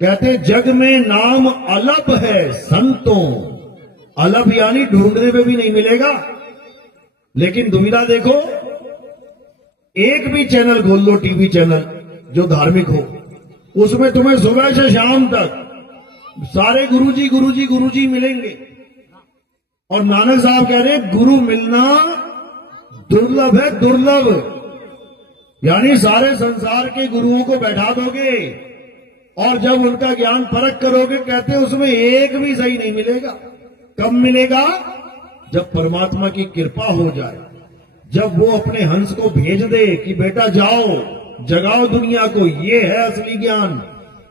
कहते जग में नाम अलभ है संतों, अलभ यानी ढूंढने में भी नहीं मिलेगा। लेकिन दुविधा देखो, एक भी चैनल खोल लो, टीवी चैनल जो धार्मिक हो, उसमें तुम्हें सुबह से शाम तक सारे गुरुजी गुरुजी गुरुजी मिलेंगे। और नानक साहब कह रहे हैं गुरु मिलना दुर्लभ है, दुर्लभ। यानी सारे संसार के गुरुओं को बैठा दोगे और जब उनका ज्ञान परख करोगे, कहते उसमें एक भी सही नहीं मिलेगा। कब मिलेगा? जब परमात्मा की कृपा हो जाए, जब वो अपने हंस को भेज दे कि बेटा जाओ जगाओ दुनिया को, ये है असली ज्ञान।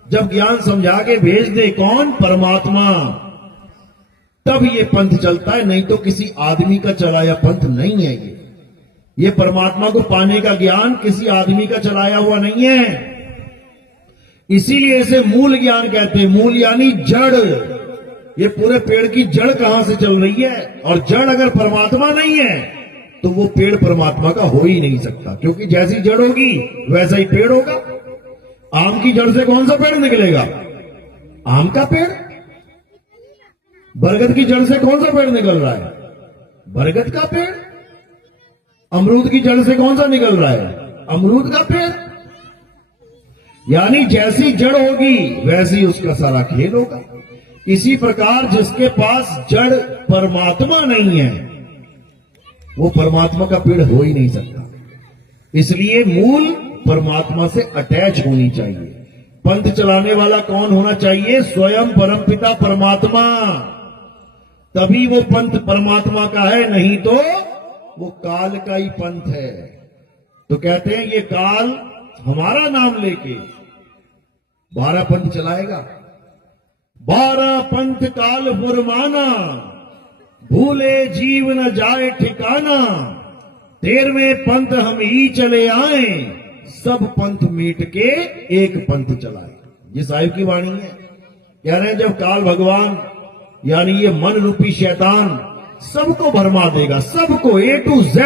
जब ज्ञान समझा के भेज दे, कौन? परमात्मा, तब ये पंथ चलता है। नहीं तो किसी आदमी का चलाया पंथ नहीं है ये परमात्मा को पाने का ज्ञान किसी आदमी का चलाया हुआ नहीं है। इसीलिए इसे मूल ज्ञान कहते हैं। मूल यानी जड़। ये पूरे पेड़ की जड़ कहां से चल रही है, और जड़ अगर परमात्मा नहीं है तो वो पेड़ परमात्मा का हो ही नहीं सकता, क्योंकि जैसी जड़ होगी वैसा ही पेड़ होगा। आम की जड़ से कौन सा पेड़ निकलेगा? आम का पेड़। बरगद की जड़ से कौन सा पेड़ निकल रहा है? बरगद का पेड़। अमरूद की जड़ से कौन सा निकल रहा है? अमरूद का पेड़। यानी जैसी जड़ होगी वैसी उसका सारा खेल होगा। इसी प्रकार जिसके पास जड़ परमात्मा नहीं है, वो परमात्मा का पेड़ हो ही नहीं सकता। इसलिए मूल परमात्मा से अटैच होनी चाहिए। पंथ चलाने वाला कौन होना चाहिए? स्वयं परमपिता परमात्मा। तभी वो पंथ परमात्मा का है, नहीं तो वो काल का ही पंथ है। तो कहते हैं ये काल हमारा नाम लेके 12 पंथ चलाएगा। 12 पंथ काल फुरमाना, भूले जीव न जाए ठिकाना। 13वें पंथ हम ही चले आए, सब पंथ मीट के एक पंथ चलाए। ये साहिब की वाणी है। कह रहे हैं जब काल भगवान यानी ये मन रूपी शैतान सबको भरमा देगा, सबको A to Z,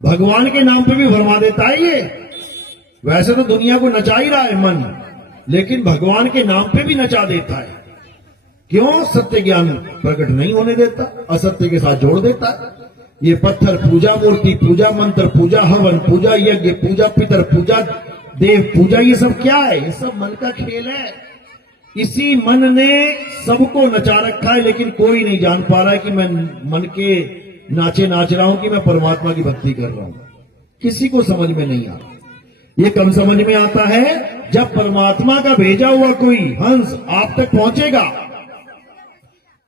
भगवान के नाम पे भी भरमा देता है ये। वैसे तो दुनिया को नचा ही रहा है मन, लेकिन भगवान के नाम पे भी नचा देता है। क्यों? सत्य ज्ञान प्रकट नहीं होने देता, असत्य के साथ जोड़ देता है। ये पत्थर पूजा, मूर्ति पूजा, मंत्र पूजा, हवन पूजा, यज्ञ पूजा, पितर पूजा, देव पूजा, ये सब क्या है? ये सब मन का खेल है। इसी मन ने सबको नचा रखा है, लेकिन कोई नहीं जान पा रहा है कि मैं मन के नाचे नाच रहा हूं कि मैं परमात्मा की भक्ति कर रहा हूं। किसी को समझ में नहीं आता। ये कब समझ में आता है? जब परमात्मा का भेजा हुआ कोई हंस आप तक पहुंचेगा,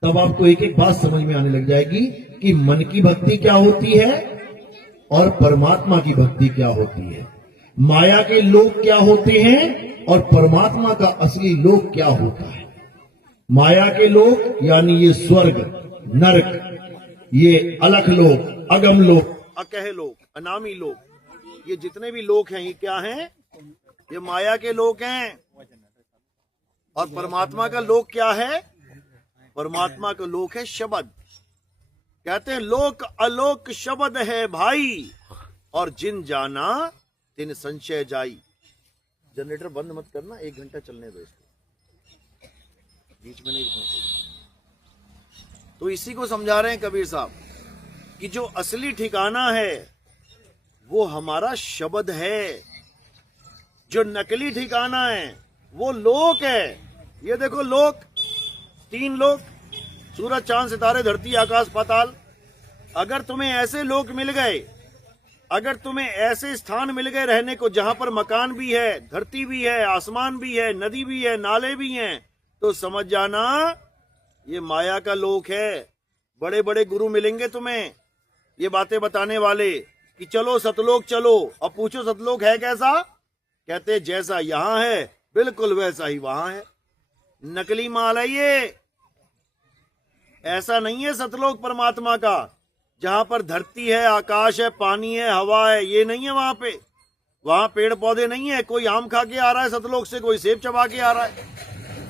तब आपको एक एक बात समझ में आने लग जाएगी कि मन की भक्ति क्या होती है और परमात्मा की भक्ति क्या होती है। माया के लोग क्या होते हैं और परमात्मा का असली लोक क्या होता है। माया के लोग यानी ये स्वर्ग, नरक, ये अलख लोक, अगम लोक, अकह लोक, अनामी लोक, ये जितने भी लोक हैं ये क्या हैं? ये माया के लोक हैं। और परमात्मा का लोक क्या है? परमात्मा का लोक है शब्द। कहते हैं लोक अलोक शब्द है भाई, और जिन जाना तिन संशय जाई। जनरेटर बंद मत करना, 1 घंटा चलने दो इसको, बीच में नहीं रुकना चाहिए। तो इसी को समझा रहे हैं कबीर साहब कि जो असली ठिकाना है वो हमारा शब्द है। जो नकली ठिकाना है वो लोक है। ये देखो लोक, 3 लोक, सूरज चांद सितारे धरती आकाश पाताल। अगर तुम्हें ऐसे लोक मिल गए, अगर तुम्हें ऐसे स्थान मिल गए रहने को जहां पर मकान भी है, धरती भी है, आसमान भी है, नदी भी है, नाले भी हैं, तो समझ जाना ये माया का लोक है। बड़े बड़े गुरु मिलेंगे तुम्हें ये बातें बताने वाले कि चलो सतलोक चलो। अब पूछो सतलोक है कैसा? कहते जैसा यहां है बिल्कुल वैसा ही वहां है। नकली माल है ये, ऐसा नहीं है सतलोक परमात्मा का जहां पर धरती है, आकाश है, पानी है, हवा है। ये नहीं है वहां पे। वहां पेड़ पौधे नहीं है। कोई आम खा के आ रहा है सतलोक से, कोई सेब चबा के आ रहा है।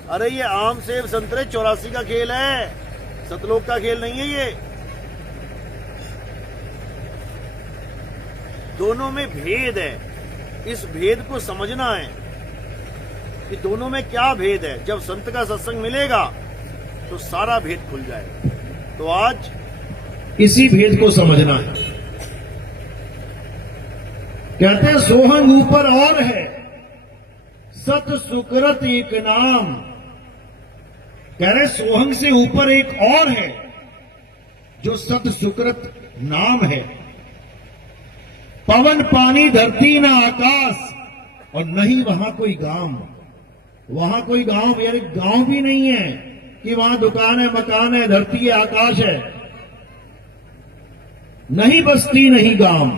अरे ये आम सेब संतरे 84 का खेल है, सतलोक का खेल नहीं है ये। दोनों में भेद है, इस भेद को समझना है। कि दोनों में क्या भेद है। जब संत का सत्संग मिलेगा तो सारा भेद खुल जाएगा। तो आज इसी भेद को समझना है। कहते हैं सोहंग ऊपर और है, सत सुकृत एक नाम। कह रहे सोहंग से ऊपर एक और है जो सत सुकृत नाम है। पवन पानी धरती न आकाश, और नहीं वहां कोई गांव। वहां कोई गांव यानी गांव भी नहीं है कि वहां दुकान है, मकान है, धरती है, आकाश है। नहीं बस्ती नहीं गांव,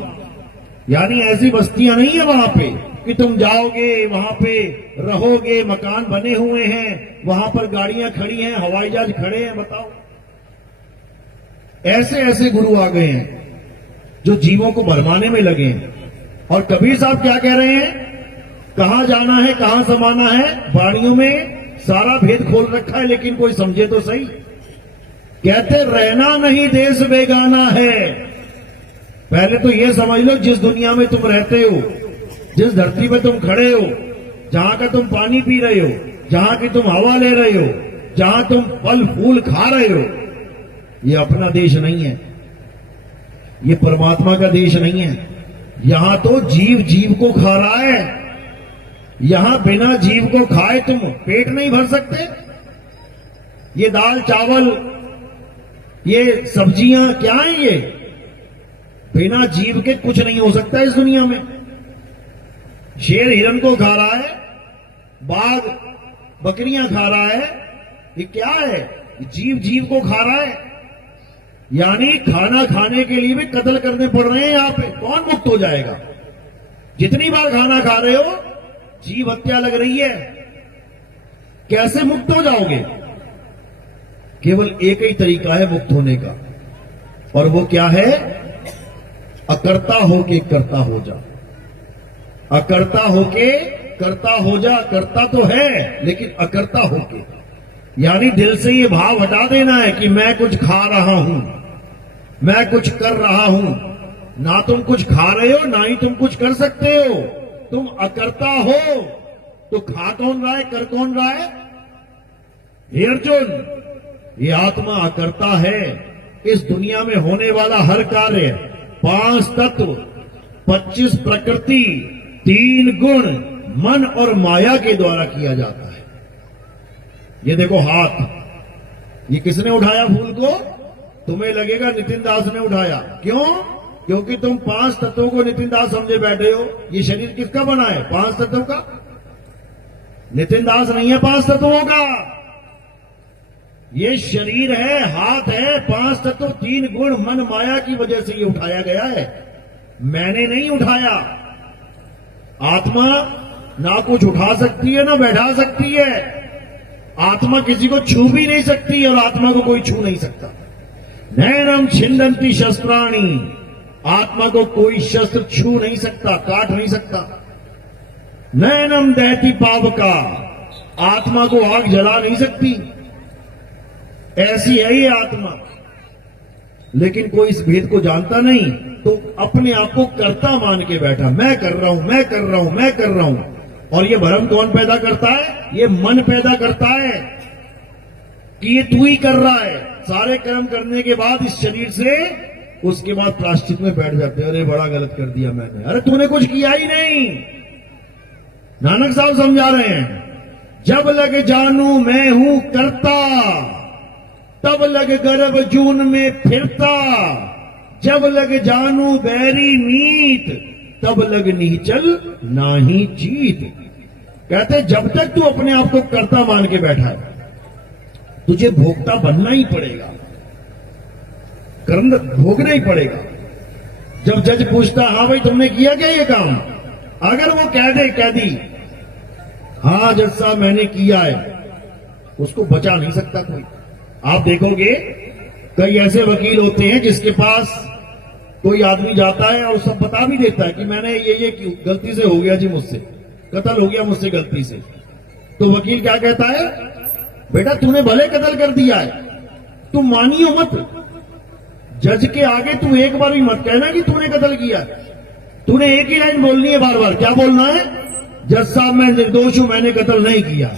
यानी ऐसी बस्तियां नहीं है वहां पे कि तुम जाओगे वहां पे रहोगे, मकान बने हुए हैं, वहां पर गाड़ियां खड़ी हैं, हवाई जहाज खड़े हैं। बताओ, ऐसे ऐसे गुरु आ गए हैं जो जीवों को भरमाने में लगे हैं। और कबीर साहब क्या कह रहे हैं, कहां जाना है, कहां समाना है, वाणियों में सारा भेद खोल रखा है, लेकिन कोई समझे तो सही। कहते रहना नहीं देश बेगाना है। पहले तो यह समझ लो, जिस दुनिया में तुम रहते हो, जिस धरती पे तुम खड़े हो, जहां का तुम पानी पी रहे हो, जहां की तुम हवा ले रहे हो, जहां तुम फल फूल खा रहे हो, ये अपना देश नहीं है, ये परमात्मा का देश नहीं है। यहां तो जीव जीव को खा रहा है। यहां बिना जीव को खाए तुम पेट नहीं भर सकते। ये दाल चावल, ये सब्जियां क्या है, ये बिना जीव के कुछ नहीं हो सकता इस दुनिया में। शेर हिरन को खा रहा है, बाघ बकरियां खा रहा है, ये क्या है, जीव जीव को खा रहा है। यानी खाना खाने के लिए भी कत्ल करने पड़ रहे हैं यहां पे। कौन मुक्त हो जाएगा? जितनी बार खाना खा रहे हो जीव हत्या लग रही है, कैसे मुक्त हो जाओगे? केवल एक ही तरीका है मुक्त होने का, और वो क्या है? अकर्ता होके करता हो जा। अकर्ता होके करता हो जा। करता तो है लेकिन अकर्ता होके, यानी दिल से ये भाव हटा देना है कि मैं कुछ खा रहा हूं, मैं कुछ कर रहा हूं। ना तुम कुछ खा रहे हो, ना ही तुम कुछ कर सकते हो। तुम अकर्ता हो तो खा कौन रहा है, कर कौन रहा है? हे अर्जुन, ये आत्मा अकर्ता है। इस दुनिया में होने वाला हर कार्य 5 तत्व, 25 प्रकृति, 3 गुण, मन और माया के द्वारा किया जाता है। ये देखो हाथ, ये किसने उठाया फूल को? तुम्हें लगेगा नितिन दास ने उठाया। क्यों? क्योंकि तुम 5 तत्वों को नितिन दास समझे बैठे हो। ये शरीर किसका बना है? 5 तत्वों का। नितिन दास नहीं है 5 तत्वों का। ये शरीर है, हाथ है, 5 तत्व, 3 गुण, मन माया की वजह से ये उठाया गया है। मैंने नहीं उठाया। आत्मा ना कुछ उठा सकती है ना बैठा सकती है। आत्मा किसी को छू भी नहीं सकती और आत्मा को कोई छू नहीं सकता। नैनम छिंदंती शस्त्राणी, आत्मा को कोई शस्त्र छू नहीं सकता, काट नहीं सकता। नैनम दहती पावका, आत्मा को आग जला नहीं सकती। ऐसी है ये आत्मा। लेकिन कोई इस भेद को जानता नहीं, तो अपने आप को कर्ता मान के बैठा, मैं कर रहा हूं, मैं कर रहा हूं, मैं कर रहा हूं। और ये भ्रम कौन पैदा करता है? ये मन पैदा करता है कि ये तू ही कर रहा है। सारे कर्म करने के बाद इस शरीर से, उसके बाद प्रायश्चित में बैठ जाते हैं, अरे बड़ा गलत कर दिया मैंने। अरे तूने कुछ किया ही नहीं। नानक साहब समझा रहे हैं, जब लग जानू मैं हूं करता, तब लग गर्भ जून में फिरता। जब लग जानू बैरी मीत, तब लग नीचल नाही जीत। कहते जब तक तू अपने आप को कर्ता मान के बैठा है, तुझे भोक्ता बनना ही पड़ेगा, कर्म भोगना ही पड़ेगा। जब जज पूछता, हाँ भाई तुमने किया क्या ये काम, अगर वो कह दे, कह दी, हाँ जज साहब मैंने किया है, उसको बचा नहीं सकता कोई। आप देखोगे कई ऐसे वकील होते हैं जिसके पास कोई आदमी जाता है और सब बता भी देता है कि मैंने ये गलती से हो गया जी, मुझसे कत्ल हो गया, मुझसे गलती से। तो वकील क्या कहता है, बेटा तूने भले कत्ल कर दिया है, तू मानियो मत। जज के आगे तू एक बार भी मत कहना कि तूने कत्ल किया। तूने एक ही लाइन बोलनी है बार बार। क्या बोलना है? जज साहब मैं निर्दोष हूं, मैंने कत्ल नहीं किया।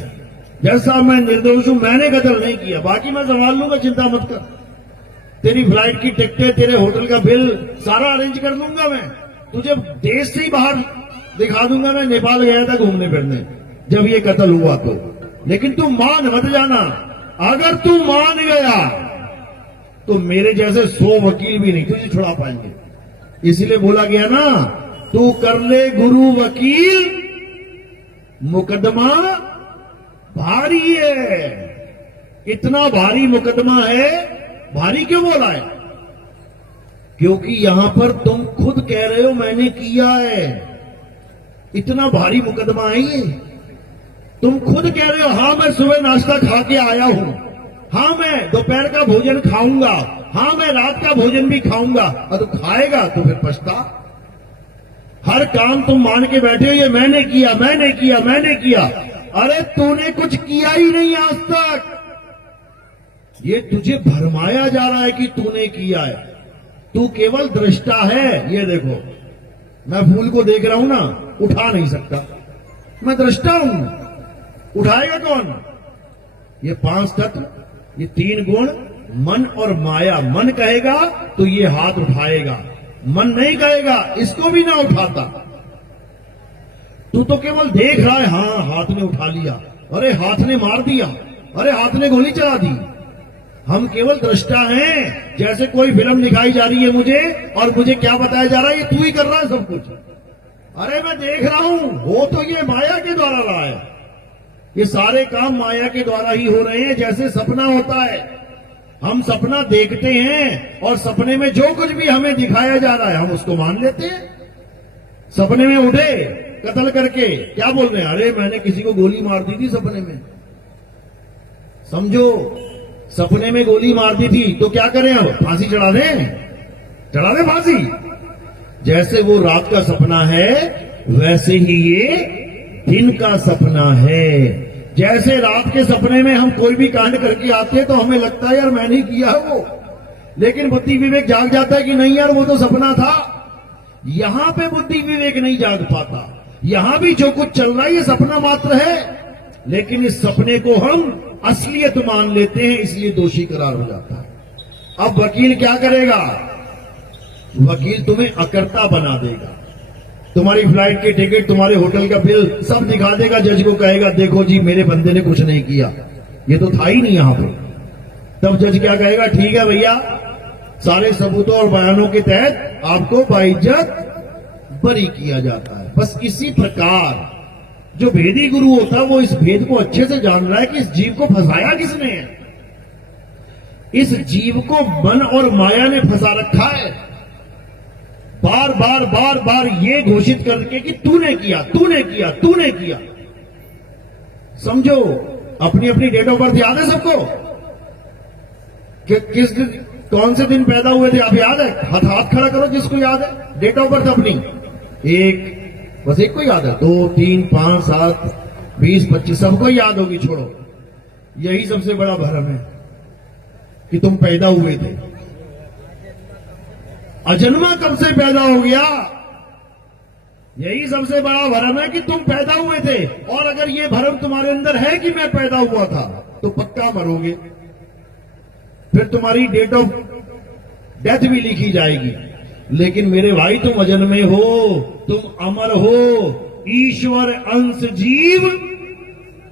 जज साहब मैं निर्दोष हूं, मैंने कत्ल नहीं किया, बाकी मैं संभाल लूंगा, चिंता मत कर। तेरी फ्लाइट की टिकटें, तेरे होटल का बिल सारा अरेंज कर दूंगा मैं। तुझे देश से ही बाहर दिखा दूंगा। मैं नेपाल गया था घूमने फिरने जब ये कत्ल हुआ तो। लेकिन तू मान मत जाना, अगर तू मान गया तो मेरे जैसे 100 वकील भी नहीं तुझे छुड़ा पाएंगे। इसीलिए बोला गया ना, तू कर ले गुरु वकील, मुकदमा भारी है। इतना भारी मुकदमा है। भारी क्यों बोला है? क्योंकि यहां पर तुम खुद कह रहे हो मैंने किया है। इतना भारी मुकदमा है ये। तुम खुद कह रहे हो हां मैं सुबह नाश्ता खा के आया हूं, हां मैं दोपहर का भोजन खाऊंगा, हां मैं रात का भोजन भी खाऊंगा। और तो खाएगा तो फिर पछता। हर काम तुम मान के बैठे हो, ये मैंने किया, मैंने किया, मैंने किया। अरे तूने कुछ किया ही नहीं आज तक। ये तुझे भरमाया जा रहा है कि तूने किया है। तू केवल दृष्टा है। ये देखो, मैं फूल को देख रहा हूं ना, उठा नहीं सकता, मैं दृष्टा हूं। उठाएगा कौन? ये 5 तत्व, ये 3 गुण, मन और माया। मन कहेगा तो ये हाथ उठाएगा, मन नहीं कहेगा इसको भी ना उठाता। तू तो केवल देख रहा है, हां हाथ ने उठा लिया, अरे हाथ ने मार दिया, अरे हाथ ने गोली चला दी। हम केवल दृष्टा हैं। जैसे कोई फिल्म दिखाई जा रही है मुझे, और मुझे क्या बताया जा रहा है, ये तू ही कर रहा है सब कुछ। अरे मैं देख रहा हूं, वो तो ये माया के द्वारा रहा है। ये सारे काम माया के द्वारा ही हो रहे हैं। जैसे सपना होता है, हम सपना देखते हैं और सपने में जो कुछ भी हमें दिखाया जा रहा है हम उसको मान लेते हैं। सपने में उठे कत्ल करके, क्या बोल रहे हैं? अरे मैंने किसी को गोली मार दी थी सपने में। समझो, सपने में गोली मार दी थी तो क्या करें? अब फांसी चढ़ा दें? चढ़ा दें फांसी? जैसे वो रात का सपना है वैसे ही ये दिन का सपना है। जैसे रात के सपने में हम कोई भी कांड करके आते हैं तो हमें लगता है यार मैंने ही किया है वो, लेकिन बुद्धि विवेक जाग जाता है कि नहीं यार वो तो सपना था। यहां पे बुद्धि विवेक नहीं जाग पाता। यहां भी जो कुछ चल रहा है ये सपना मात्र है, लेकिन इस सपने को हम असलियत मान लेते हैं, इसलिए दोषी करार हो जाता है। अब वकील क्या करेगा? वकील तुम्हें अकर्ता बना देगा। तुम्हारी फ्लाइट की टिकट, तुम्हारे होटल का बिल सब दिखा देगा। जज को कहेगा देखो जी मेरे बंदे ने कुछ नहीं किया, ये तो था ही नहीं यहां पे। तब जज क्या कहेगा? ठीक है भैया, सारे सबूतों और बयानों के तहत आपको बाइज्जत बरी किया जाता है। बस इसी प्रकार जो भेदी गुरु होता है वो इस भेद को अच्छे से जान रहा है कि इस जीव को फंसाया किसने है। इस जीव को मन और माया ने फंसा रखा है, बार बार बार बार ये घोषित करके कि तूने किया, तूने किया, तूने किया। समझो, अपनी अपनी डेट ऑफ बर्थ याद है सबको? कि किस दिन, कौन से दिन पैदा हुए थे आप याद है? हाथ खड़ा करो जिसको याद है डेट ऑफ बर्थ अपनी। एक, बस एक को याद है? 2, 3, 5, 7, 20, 25 सबको याद होगी। छोड़ो, यही सबसे बड़ा भ्रम है कि तुम पैदा हुए थे। अजन्मा कब से पैदा हो गया? यही सबसे बड़ा भ्रम है कि तुम पैदा हुए थे। और अगर ये भ्रम तुम्हारे अंदर है कि मैं पैदा हुआ था तो पक्का मरोगे, फिर तुम्हारी डेट ऑफ डेथ भी लिखी जाएगी। लेकिन मेरे भाई तुम अजन्मे हो, तुम अमर हो, ईश्वर अंश जीव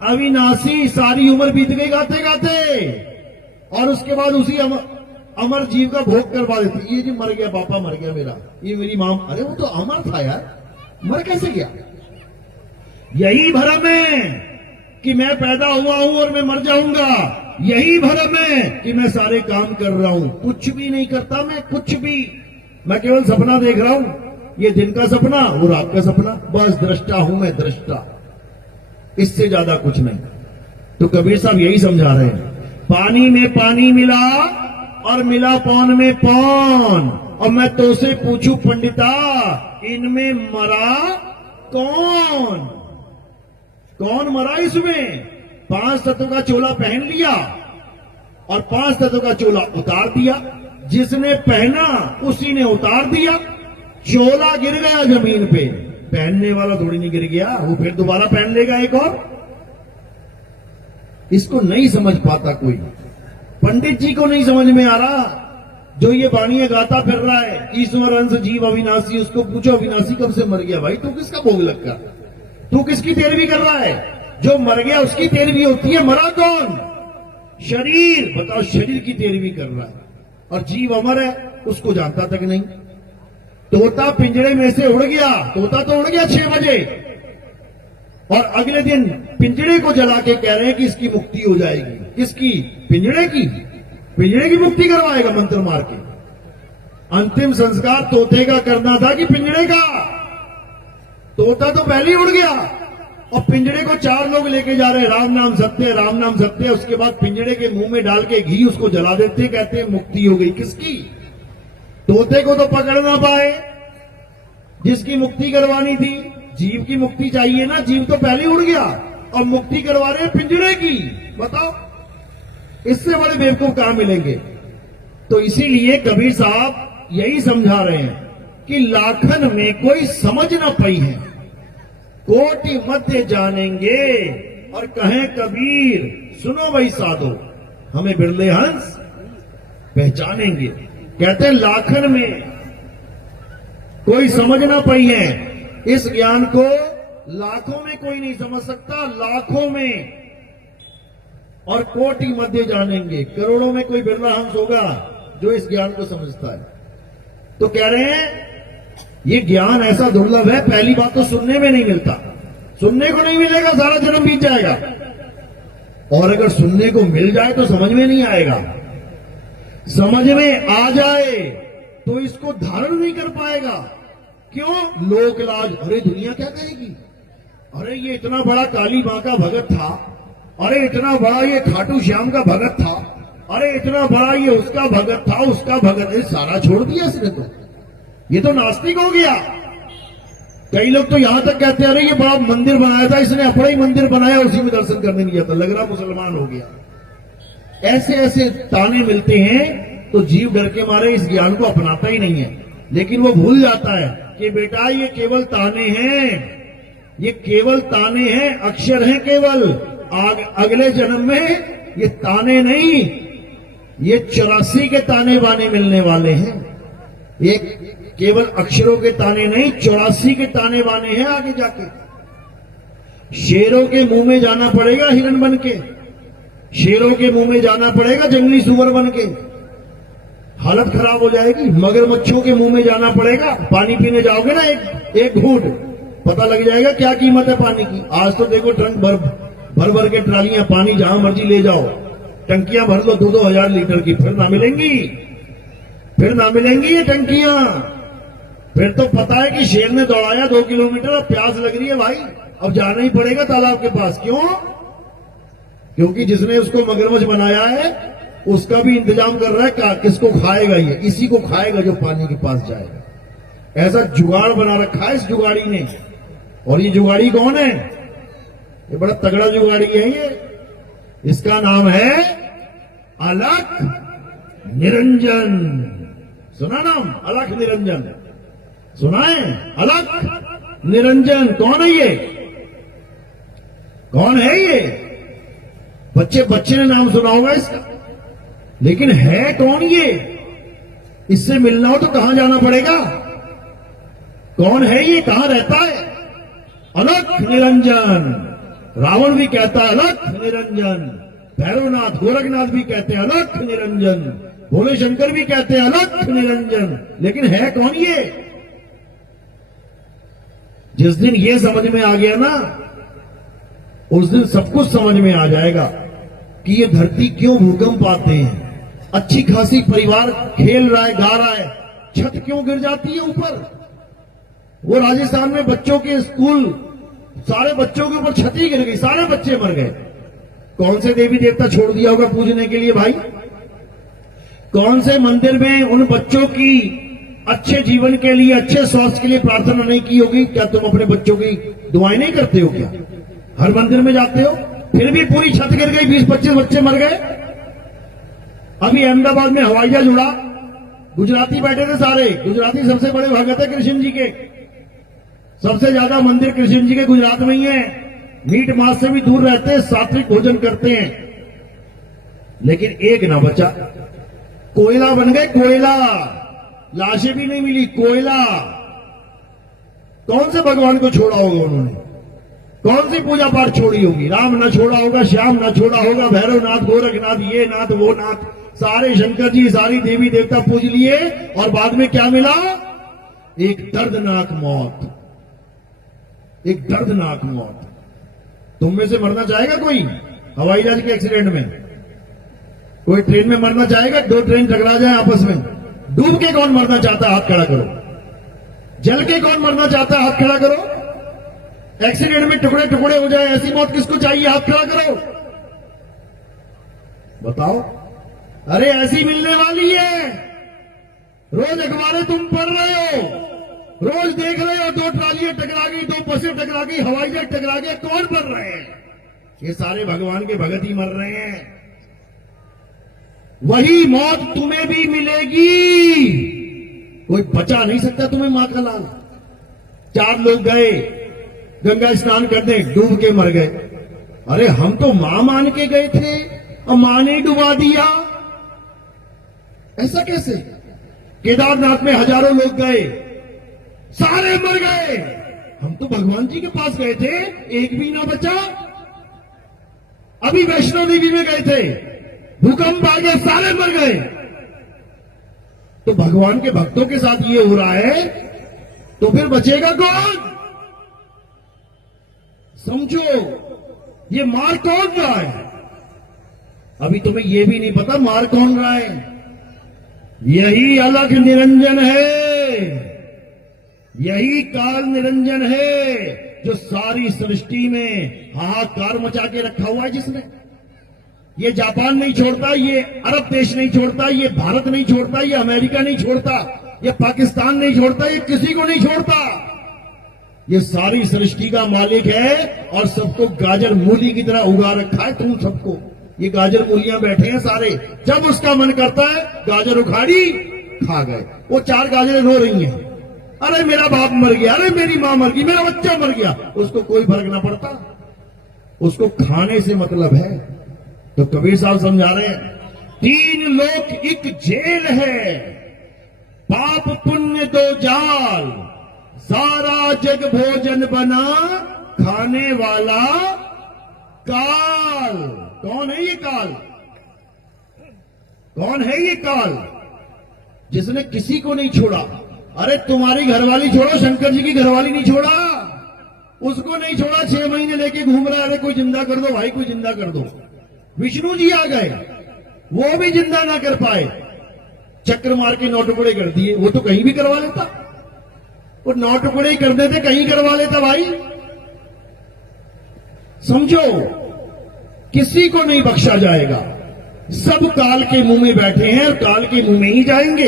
अविनाशी। सारी उम्र बीत गई गाते गाते, और उसके बाद उसी अमर जीव का भोग करवा देती। ये जी मर गया, पापा मर गया मेरा, ये मेरी मां, अरे वो तो अमर था यार, मर कैसे गया? यही भ्रम है कि मैं पैदा हुआ हूं और मैं मर जाऊंगा। यही भ्रम है कि मैं सारे काम कर रहा हूं। कुछ भी नहीं करता मैं, कुछ भी। मैं केवल सपना देख रहा हूं। ये दिन का सपना, वो रात का सपना, बस दृष्टा हूं मैं, दृष्टा, इससे ज्यादा कुछ नहीं। तो कबीर साहब यही समझा रहे हैं, पानी में पानी मिला और मिला पौन में पौन। और मैं तो से पूछूं पंडिता, इनमें मरा कौन? कौन मरा इसमें? 5 तत्व का चोला पहन लिया और 5 तत्व का चोला उतार दिया। जिसने पहना उसी ने उतार दिया, चोला गिर गया जमीन पे, पहनने वाला थोड़ी नहीं गिर गया, वो फिर दोबारा पहन लेगा एक और। इसको नहीं समझ पाता कोई, पंडित जी को नहीं समझ में आ रहा, जो ये बाणियां गाता फिर रहा है, ईश्वर अंश जीव अविनाशी। उसको पूछो अविनाशी कब से मर गया? भाई तू किसका भोग लगा, तू किसकी तेरवी कर रहा है? जो मर गया उसकी तेरवी होती है, मरा कौन? शरीर। बताओ, शरीर की तेरवी कर रहा है, और जीव अमर है, उसको जानता तक नहीं। तोता पिंजरे में से उड़ गया, तोता तो उड़ गया 6 बजे, और अगले दिन पिंजरे को जला के कह रहे हैं कि इसकी मुक्ति हो जाएगी। किसकी? पिंजरे की। पिंजरे की मुक्ति करवाएगा मंत्र मार के। अंतिम संस्कार तोते का करना था कि पिंजरे का? तोता तो पहले ही उड़ गया, और पिंजरे को 4 लोग लेके जा रहे हैं, राम नाम सत्य, राम नाम सत्य। उसके बाद पिंजरे के मुंह में डाल के घी उसको जला देते, कहते हैं मुक्ति हो गई। किसकी? तोते को तो पकड़ ना पाए, जिसकी मुक्ति करवानी थी। जीव की मुक्ति चाहिए ना, जीव तो पहले उड़ गया, और मुक्ति करवा रहे हैं पिंजरे की। बताओ, इससे बड़े बेवकूफ कहां मिलेंगे? तो इसीलिए कबीर साहब यही समझा रहे हैं कि लाखन में कोई समझ ना पाई है, कोटि मध्य जानेंगे। और कहें कबीर, सुनो भाई साधो, हमें बिरले हंस पहचानेंगे। कहते हैं लाखन में कोई समझ ना पाई है, इस ज्ञान को लाखों में कोई नहीं समझ सकता, लाखों में। और कोटि मध्य जानेंगे, करोड़ों में कोई बिरला हंस होगा जो इस ज्ञान को समझता है। तो कह रहे हैं ये ज्ञान ऐसा दुर्लभ है, पहली बात तो सुनने में नहीं मिलता, सुनने को नहीं मिलेगा, सारा जन्म बीत जाएगा। और अगर सुनने को मिल जाए तो समझ में नहीं आएगा, समझ में आ जाए तो इसको धारण नहीं कर पाएगा। क्यों? लोक लाज। अरे दुनिया क्या कहेगी, अरे ये इतना बड़ा काली मां का भगत था, अरे इतना बड़ा ये खाटू श्याम का भगत था, अरे इतना बड़ा ये उसका भगत था, उसका भगत। अरे सारा छोड़ दिया इसने, तो ये तो नास्तिक हो गया। कई लोग तो यहां तक कहते हैं अरे ये बड़ा मंदिर बनाया था इसने, अपना ही मंदिर बनाया, उसी में दर्शन करने नहीं जाता, लग रहा मुसलमान हो गया। ऐसे ऐसे ताने मिलते हैं, तो जीव डर के मारे इस ज्ञान को अपनाता ही नहीं है। लेकिन वो भूल जाता है कि बेटा ये केवल ताने हैं, ये केवल ताने हैं, अक्षर हैं केवल। अगले जन्म में ये ताने नहीं, ये 84 के ताने बाने मिलने वाले हैं। ये केवल अक्षरों के ताने नहीं, 84 के ताने बाने हैं आगे जाके। शेरों के मुंह में जाना पड़ेगा हिरण बन के, शेरों के मुंह में जाना पड़ेगा जंगली सुअर बन के, हालत खराब हो जाएगी। मगरमच्छों के मुंह में जाना पड़ेगा, पानी पीने जाओगे ना एक घूंट, पता लग जाएगा क्या कीमत है पानी की। आज तो देखो ट्रंक भर भर के ट्रालियां पानी जहां मर्जी ले जाओ, टंकियां भर लो 2-2 हजार लीटर की, फिर ना मिलेंगी, फिर ना मिलेंगी ये टंकियां। फिर तो पता है कि शेर ने दौड़ाया 2 किलोमीटर, अब प्यास लग रही है भाई, अब जाना ही पड़ेगा तालाब के पास। क्यों? क्योंकि जिसने उसको मगरमच्छ बनाया है उसका भी इंतजाम कर रहा है, किसको खाएगा ये, इसी को खाएगा जो पानी के पास जाएगा। ऐसा जुगाड़ बना रखा है इस जुगाड़ी ने। और ये जुगाड़ी कौन है? ये बड़ा तगड़ा जुगाड़ी है ये। इसका नाम है अलख निरंजन। सुना नाम? अलख निरंजन सुना है? अलख निरंजन कौन है ये? कौन है ये? बच्चे ने नाम सुना होगा इसका, लेकिन है कौन ये? इससे मिलना हो तो कहां जाना पड़ेगा? कौन है ये? कहां रहता है? अलख निरंजन। रावण भी कहता है अलख निरंजन, भैरवनाथ गोरखनाथ भी कहते हैं अलख निरंजन, भोले शंकर भी कहते हैं अलख निरंजन। लेकिन है कौन ये? जिस दिन ये समझ में आ गया ना, उस दिन सब कुछ समझ में आ जाएगा कि ये धरती क्यों भूकंप आते हैं। अच्छी खासी परिवार खेल रहा है, गा रहा है, छत क्यों गिर जाती है ऊपर? वो राजस्थान में बच्चों के स्कूल, सारे बच्चों के ऊपर छत ही गिर गई, सारे बच्चे मर गए। कौन से देवी देवता छोड़ दिया होगा पूजने के लिए भाई? कौन से मंदिर में उन बच्चों की अच्छे जीवन के लिए, अच्छे स्वास्थ्य के लिए प्रार्थना नहीं की होगी? क्या तुम अपने बच्चों की दुआएं नहीं करते हो क्या? हर मंदिर में जाते हो, फिर भी पूरी छत गिर गई, 20-25 बच्चे मर गए। अभी अहमदाबाद में हवाई जहाज उड़ा, गुजराती बैठे थे सारे, गुजराती सबसे बड़े भगत है कृष्ण जी के, सबसे ज्यादा मंदिर कृष्ण जी के गुजरात में ही है। मीट मांस से भी दूर रहते हैं, सात्विक भोजन करते हैं। लेकिन एक ना बचा, कोयला बन गए, कोयला। लाशें भी नहीं मिली, कोयला। कौन से भगवान को छोड़ा होगा उन्होंने? कौन सी पूजा पाठ छोड़ी होगी? राम ना छोड़ा होगा, श्याम ना छोड़ा होगा, भैरवनाथ, गोरखनाथ, ये नाथ वो नाथ, सारे शंकर जी, सारी देवी देवता पूज लिए। और बाद में क्या मिला? एक दर्दनाक मौत, एक दर्दनाक मौत। तुम में से मरना चाहेगा कोई हवाई जहाज के एक्सीडेंट में? कोई ट्रेन में मरना चाहेगा? दो ट्रेन टकरा जाए आपस में, डूब के कौन मरना चाहता है? हाथ खड़ा करो। जल के कौन मरना चाहता है? हाथ खड़ा करो। एक्सीडेंट में टुकड़े टुकड़े हो जाए, ऐसी मौत किसको चाहिए? हाथ खड़ा करो, बताओ। अरे ऐसी मिलने वाली है। रोज अखबारें तुम पढ़ रहे हो, रोज देख रहे हो, दो ट्रालियां टकरा गई, दो बसें टकरा गई, हवाई जहाज टकरा गया। कौन मर रहे हैं? ये सारे भगवान के भगत ही मर रहे हैं। वही मौत तुम्हें भी मिलेगी। कोई बचा नहीं सकता तुम्हें, मां का लाल। 4 लोग गए गंगा स्नान करने, डूब के मर गए। अरे हम तो मां मान के गए थे और मां ने डुबा दिया। ऐसा कैसे? केदारनाथ में हजारों लोग गए, सारे मर गए। हम तो भगवान जी के पास गए थे, एक भी ना बचा। अभी वैष्णो देवी में गए थे, भूकंप आ गया, सारे मर गए। तो भगवान के भक्तों के साथ ये हो रहा है, तो फिर बचेगा कौन? समझो, ये मार कौन रहा है? अभी तुम्हें यह भी नहीं पता मार कौन रहा है। यही अलख निरंजन है, यही काल निरंजन है, जो सारी सृष्टि में हाहाकार मचा के रखा हुआ है जिसने। ये जापान नहीं छोड़ता, ये अरब देश नहीं छोड़ता, ये भारत नहीं छोड़ता, ये अमेरिका नहीं छोड़ता, ये पाकिस्तान नहीं छोड़ता, ये किसी को नहीं छोड़ता। ये सारी सृष्टि का मालिक है और सबको गाजर मूली की तरह उगा रखा है। तुम सबको ये गाजर मूलियां बैठे हैं सारे, जब उसका मन करता है गाजर उखाड़ी खा गए। वो 4 गाजरें रो रही हैं, अरे मेरा बाप मर गया, अरे मेरी मां मर गई, मेरा बच्चा मर गया। उसको कोई फर्क ना पड़ता, उसको खाने से मतलब है। तो कबीर साहब समझा रहे हैं, 3 लोक एक जेल है, पाप पुण्य 2 जाल, सारा जग भोजन बना, खाने वाला काल। कौन है ये काल? कौन है ये काल? जिसने किसी को नहीं छोड़ा। अरे तुम्हारी घरवाली छोड़ो, शंकर जी की घरवाली नहीं छोड़ा, उसको नहीं छोड़ा। 6 महीने लेके घूम रहा है, अरे कोई जिंदा कर दो भाई, कोई जिंदा कर दो। विष्णु जी आ गए, वो भी जिंदा ना कर पाए, चक्कर मार के 9 टुकड़े कर दिए। वो तो कहीं भी करवा लेता, वो 9 टुकड़े ही कर देते, कहीं करवा लेता भाई। समझो, किसी को नहीं बख्शा जाएगा। सब काल के मुंह में बैठे हैं और काल के मुंह में ही जाएंगे।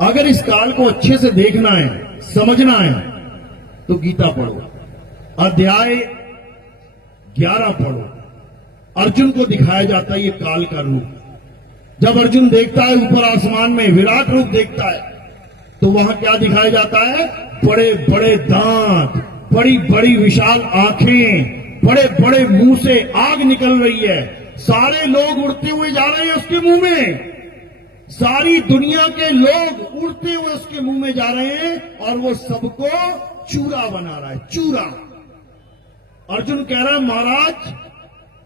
अगर इस काल को अच्छे से देखना है, समझना है, तो गीता पढ़ो, अध्याय 11 पढ़ो। अर्जुन को दिखाया जाता है ये काल का रूप। जब अर्जुन देखता है ऊपर आसमान में विराट रूप देखता है, तो वहां क्या दिखाया जाता है? बड़े बड़े दांत, बड़ी बड़ी विशाल आंखें, बड़े बड़े मुंह से आग निकल रही है। सारे लोग उड़ते हुए जा रहे हैं उसके मुंह में, सारी दुनिया के लोग उड़ते हुए उसके मुंह में जा रहे हैं, और वो सबको चूरा बना रहा है, चूरा। अर्जुन कह रहा है, महाराज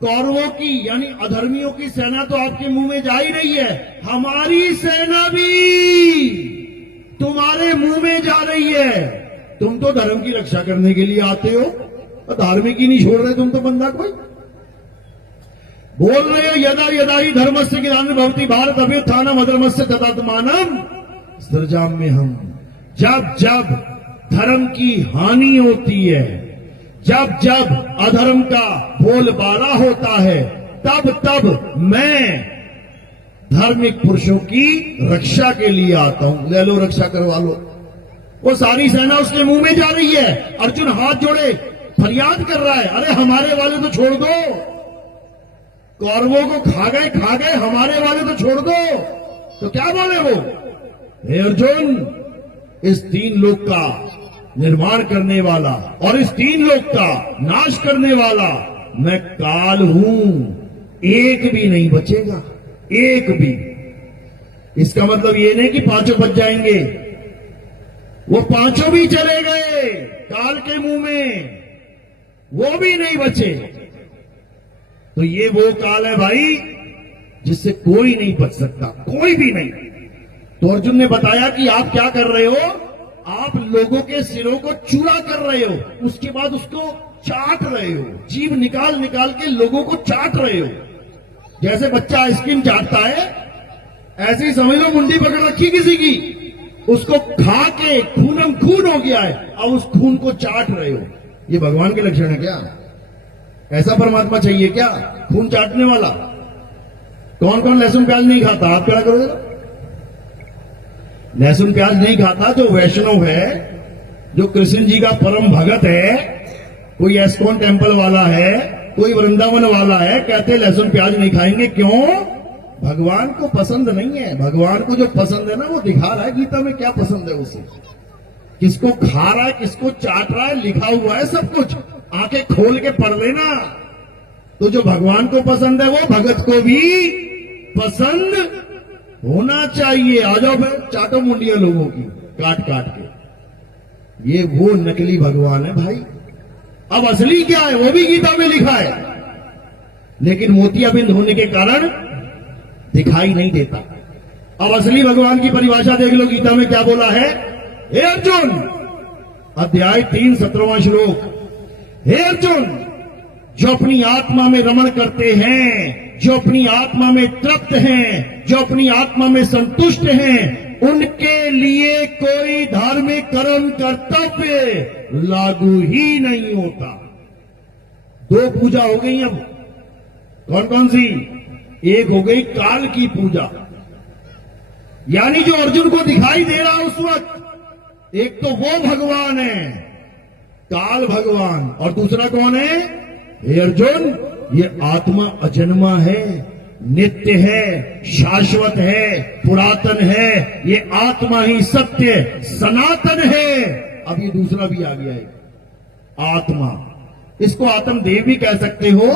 कौरवों की यानी अधर्मियों की सेना तो आपके मुंह में जा ही रही है, हमारी सेना भी तुम्हारे मुंह में जा रही है। तुम तो धर्म की रक्षा करने के लिए आते हो, और धार्मिक ही नहीं छोड़ रहे तुम तो बंदा कोई। बोल रहे हो यदा यदा ही धर्मस्य ग्लानिर्भवति भारत अभ्युत्थानम् अधर्मस्य तदात्मानम् सृजाम्य हम। जब जब धर्म की हानि होती है, जब जब अधर्म का बोलबाला होता है, तब तब मैं धार्मिक पुरुषों की रक्षा के लिए आता हूं। ले लो, रक्षा करवा लो। वो सारी सेना उसके मुंह में जा रही है। अर्जुन हाथ जोड़े फरियाद कर रहा है, अरे हमारे वाले तो छोड़ दो, कौरवों को खा गए, हमारे वाले तो छोड़ दो। तो क्या बोले वो? हे अर्जुन, इस 3 लोक का निर्माण करने वाला और इस तीन लोक का नाश करने वाला मैं काल हूं, एक भी नहीं बचेगा, एक भी। इसका मतलब ये नहीं कि पांचों बच जाएंगे, वो पांचों भी चले गए काल के मुंह में, वो भी नहीं बचे। तो ये वो काल है भाई जिससे कोई नहीं बच सकता, कोई भी नहीं। तो अर्जुन ने बताया कि आप क्या कर रहे हो, आप लोगों के सिरों को चूड़ा कर रहे हो, उसके बाद उसको चाट रहे हो, जीभ निकाल निकाल के लोगों को चाट रहे हो। जैसे बच्चा आइसक्रीम चाटता है, ऐसे ही समझ लो मुंडी पकड़ रखी किसी की, उसको खा के खूनम खून हो गया है, अब उस खून को चाट रहे हो। ये भगवान के लक्षण है क्या? ऐसा परमात्मा चाहिए क्या, खून चाटने वाला? कौन कौन लहसुन प्याज नहीं खाता? आप क्या करोगे? लहसुन प्याज नहीं खाता जो वैष्णव है, जो कृष्ण जी का परम भगत है, कोई एस्कॉन टेम्पल वाला है, कोई वृंदावन वाला है, कहते लहसुन प्याज नहीं खाएंगे। क्यों? भगवान को पसंद नहीं है। भगवान को जो पसंद है ना वो दिखा रहा है गीता में क्या पसंद है उसे, किसको खा रहा है, किसको चाट रहा है, लिखा हुआ है सब कुछ, आंखें खोल के पढ़ लेना। तो जो भगवान को पसंद है वो भगत को भी पसंद होना चाहिए। आ जाओ फिर चाटो मुंडिया लोगों की काट काट के। ये वो नकली भगवान है भाई। अब असली क्या है वो भी गीता में लिखा है, लेकिन मोतियाबिंद होने के कारण दिखाई नहीं देता। अब असली भगवान की परिभाषा देख लो, गीता में क्या बोला है। हे अर्जुन, अध्याय 3 17वां श्लोक। हे अर्जुन, जो अपनी आत्मा में रमण करते हैं, जो अपनी आत्मा में तृप्त हैं, जो अपनी आत्मा में संतुष्ट हैं, उनके लिए कोई धार्मिक कर्म कर्तव्य लागू ही नहीं होता। दो पूजा हो गई अब, कौन कौन सी? एक हो गई काल की पूजा, यानी जो अर्जुन को दिखाई दे रहा उस वक्त, एक तो वो भगवान है काल भगवान, और दूसरा कौन है? हे अर्जुन, ये आत्मा अजन्मा है, नित्य है, शाश्वत है, पुरातन है, ये आत्मा ही सत्य सनातन है। अब ये दूसरा भी आ गया है, आत्मा। इसको आत्मदेव भी कह सकते हो,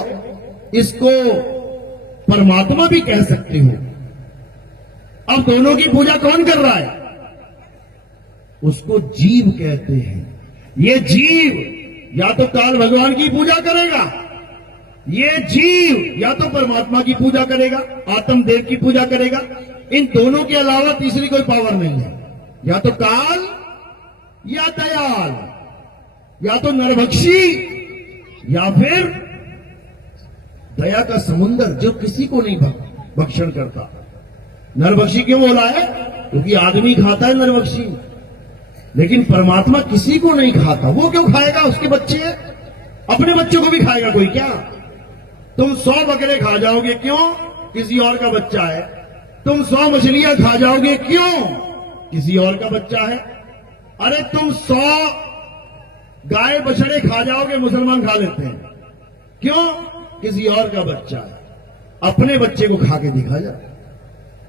इसको परमात्मा भी कह सकते हो। अब दोनों की पूजा कौन कर रहा है? उसको जीव कहते हैं। ये जीव या तो काल भगवान की पूजा करेगा, ये जीव या तो परमात्मा की पूजा करेगा, आत्मदेव की पूजा करेगा। इन दोनों के अलावा तीसरी कोई पावर नहीं है। या तो काल या दयाल, या तो नरभक्षी या फिर दया का समुंदर जो किसी को नहीं भक्षण करता। नरभक्षी क्यों बोला है? क्योंकि आदमी खाता है नरभक्षी, लेकिन परमात्मा किसी को नहीं खाता। वो क्यों खाएगा? उसके बच्चे हैं, अपने बच्चों को भी खाएगा कोई क्या? तुम 100 बकरे खा जाओगे, क्यों? किसी और का बच्चा है। तुम 100 मछलियां खा जाओगे, क्यों? किसी और का बच्चा है। अरे तुम 100 गाय बछड़े खा जाओगे, मुसलमान खा लेते हैं, क्यों? किसी और का बच्चा है। अपने बच्चे को खा के दिखा जा,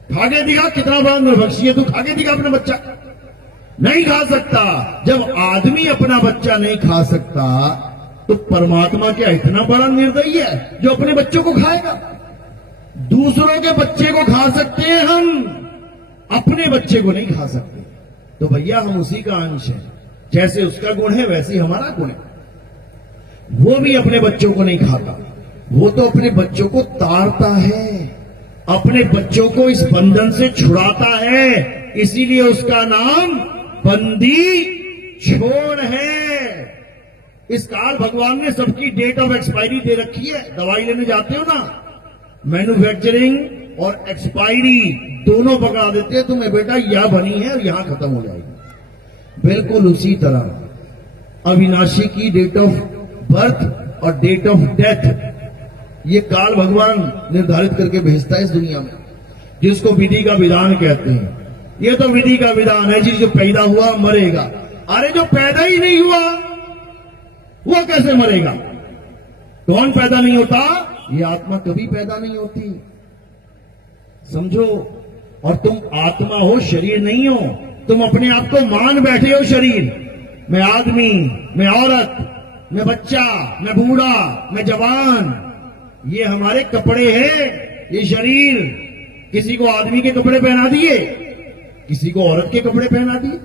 खा के दिखा कितना बड़ा नरभक्षी है तू, खा के दिखा अपना बच्चा। नहीं खा सकता। जब आदमी अपना बच्चा नहीं खा सकता तो परमात्मा क्या इतना बड़ा निर्दयी है जो अपने बच्चों को खाएगा? दूसरों के बच्चे को खा सकते हैं हम, अपने बच्चे को नहीं खा सकते। तो भैया हम उसी का अंश है, जैसे उसका गुण है वैसे ही हमारा गुण है। वो भी अपने बच्चों को नहीं खाता, वो तो अपने बच्चों को तारता है, अपने बच्चों को इस बंधन से छुड़ाता है। इसीलिए उसका नाम बंदी छोड़ है। इस काल भगवान ने सबकी डेट ऑफ एक्सपायरी दे रखी है। दवाई लेने जाते हो ना, मैन्युफैक्चरिंग और एक्सपायरी दोनों पकड़ा देते हैं तुम्हें, बेटा यह बनी है और यहां खत्म हो जाएगी। बिल्कुल उसी तरह अविनाशी की डेट ऑफ बर्थ और डेट ऑफ डेथ ये काल भगवान निर्धारित करके भेजता है इस दुनिया में, जिसको विधि का विधान कहते हैं। ये तो विधि का विधान है जी, जो पैदा हुआ मरेगा। अरे जो पैदा ही नहीं हुआ वो कैसे मरेगा? कौन पैदा नहीं होता? ये आत्मा कभी पैदा नहीं होती, समझो। और तुम आत्मा हो, शरीर नहीं हो। तुम अपने आप को मान बैठे हो शरीर, मैं आदमी, मैं औरत, मैं बच्चा, मैं बूढ़ा, मैं जवान, ये हमारे कपड़े हैं। ये शरीर, किसी को आदमी के कपड़े पहना दिए, किसी को औरत के कपड़े पहना दिए।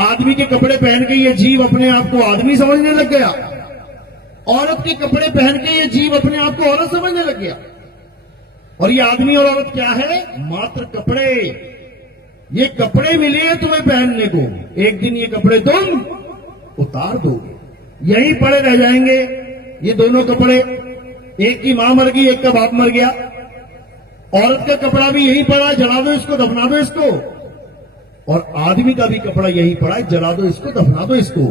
आदमी के कपड़े पहन के ये जीव अपने आप को आदमी समझने लग गया, औरत के कपड़े पहन के ये जीव अपने आप को औरत समझने लग गया। और ये आदमी और औरत क्या है? मात्र कपड़े। ये कपड़े मिले हैं तुम्हें पहनने को, एक दिन ये कपड़े तुम उतार दोगे, यहीं पड़े रह जाएंगे ये दोनों कपड़े। एक की मां मर गई, एक का बाप मर गया। औरत का कपड़ा भी यहीं पड़ा है, जला दो इसको, दफना दो इसको। और आदमी का भी कपड़ा यहीं पड़ा है, जला दो इसको, दफना दो इसको।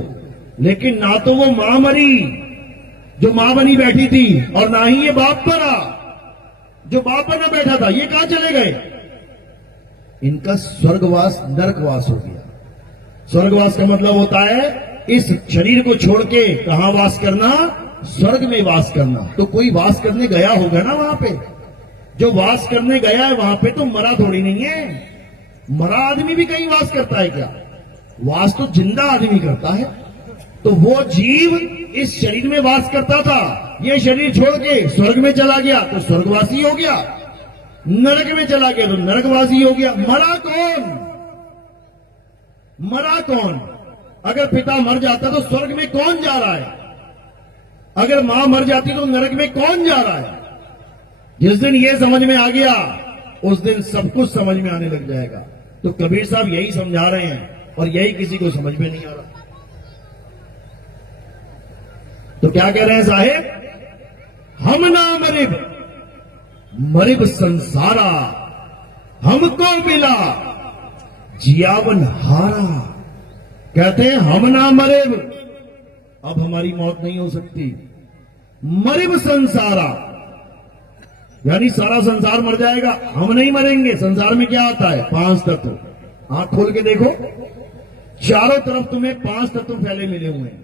लेकिन ना तो वो मां मरी जो मां बनी बैठी थी, और ना ही ये बाप मरा जो बाप बना बैठा था। ये कहां चले गए? इनका स्वर्गवास नरकवास हो गया। स्वर्गवास का मतलब होता है इस शरीर को छोड़ के कहां वास करना? स्वर्ग में वास करना। तो कोई वास करने गया होगा ना वहां पे। जो वास करने गया है वहां पे तो मरा थोड़ी नहीं है। मरा आदमी भी कहीं वास करता है क्या? वास तो जिंदा आदमी करता है। तो वो जीव इस शरीर में वास करता था, ये शरीर छोड़ के स्वर्ग में चला गया तो स्वर्गवासी हो गया, नरक में चला गया तो नरकवासी हो गया। मरा कौन? मरा कौन? अगर पिता मर जाता तो स्वर्ग में कौन जा रहा है? अगर मां मर जाती तो नरक में कौन जा रहा है? जिस दिन ये समझ में आ गया उस दिन सब कुछ समझ में आने लग जाएगा। तो कबीर साहब यही समझा रहे हैं और यही किसी को समझ में नहीं आ रहा। तो क्या कह रहे हैं साहेब? हम ना मरिब, मरिब संसारा, हमको मिला जियावन हारा। कहते हैं हम ना मरिब, अब हमारी मौत नहीं हो सकती। मरिब संसारा, यानी सारा संसार मर जाएगा, हम नहीं मरेंगे। संसार में क्या आता है? 5 तत्व। आंख खोल के देखो, चारों तरफ तुम्हें 5 तत्व फैले मिले हुए हैं।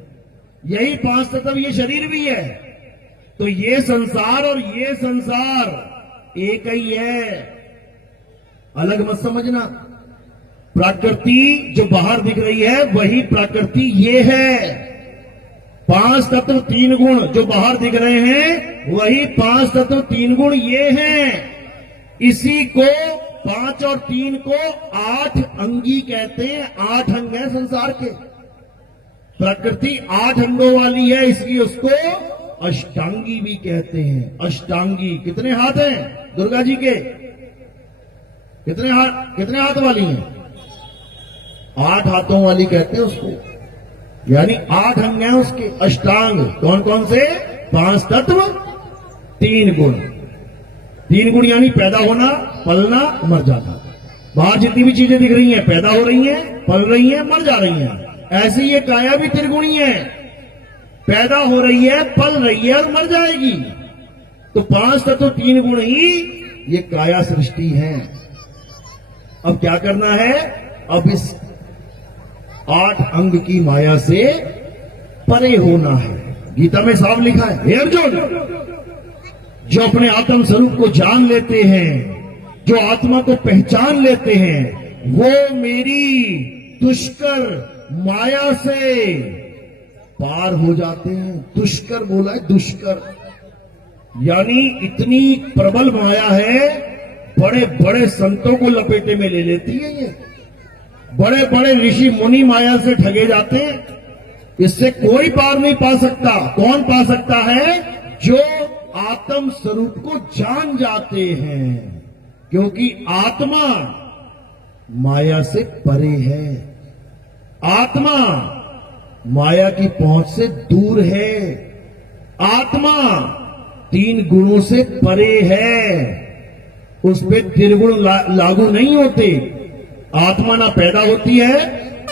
यही 5 तत्व ये शरीर भी है। तो ये संसार और ये संसार एक ही है, अलग मत समझना। प्रकृति जो बाहर दिख रही है वही प्रकृति ये है। 5 तत्व 3 गुण जो बाहर दिख रहे हैं वही 5 तत्व 3 गुण ये हैं। इसी को 5 और 3 को 8 अंगी कहते हैं। 8 अंग है संसार के। प्रकृति 8 अंगों वाली है, इसलिए उसको अष्टांगी भी कहते हैं। अष्टांगी कितने हाथ हैं दुर्गा जी के? कितने हाथ वाली हैं? 8 हाथों वाली कहते हैं उसको, यानी 8 अंग हैं उसके। अष्टांग कौन कौन से? 5 तत्व 3 गुण। 3 गुण यानी पैदा होना, पलना, मर जाना। बाहर जितनी भी चीजें दिख रही हैं पैदा हो रही हैं, पल रही हैं, मर जा रही हैं। ऐसी ये काया भी त्रिगुणी है, पैदा हो रही है, पल रही है और मर जाएगी। तो 5 तत्व 3 गुण ही ये काया सृष्टि है। अब क्या करना है? अब इस 8 अंग की माया से परे होना है। गीता में साफ लिखा है, हे अर्जुन, जो अपने आत्म स्वरूप को जान लेते हैं, जो आत्मा को पहचान लेते हैं, वो मेरी दुष्कर माया से पार हो जाते हैं। दुष्कर बोला है, दुष्कर यानी इतनी प्रबल माया है, बड़े बड़े संतों को लपेटे में ले लेती है ये। बड़े बड़े ऋषि मुनि माया से ठगे जाते हैं। इससे कोई पार नहीं पा सकता। कौन पा सकता है? जो आत्म स्वरूप को जान जाते हैं, क्योंकि आत्मा माया से परे है। आत्मा माया की पहुंच से दूर है। आत्मा 3 गुणों से परे है। उस पे त्रिगुण लागू नहीं होते। आत्मा ना पैदा होती है,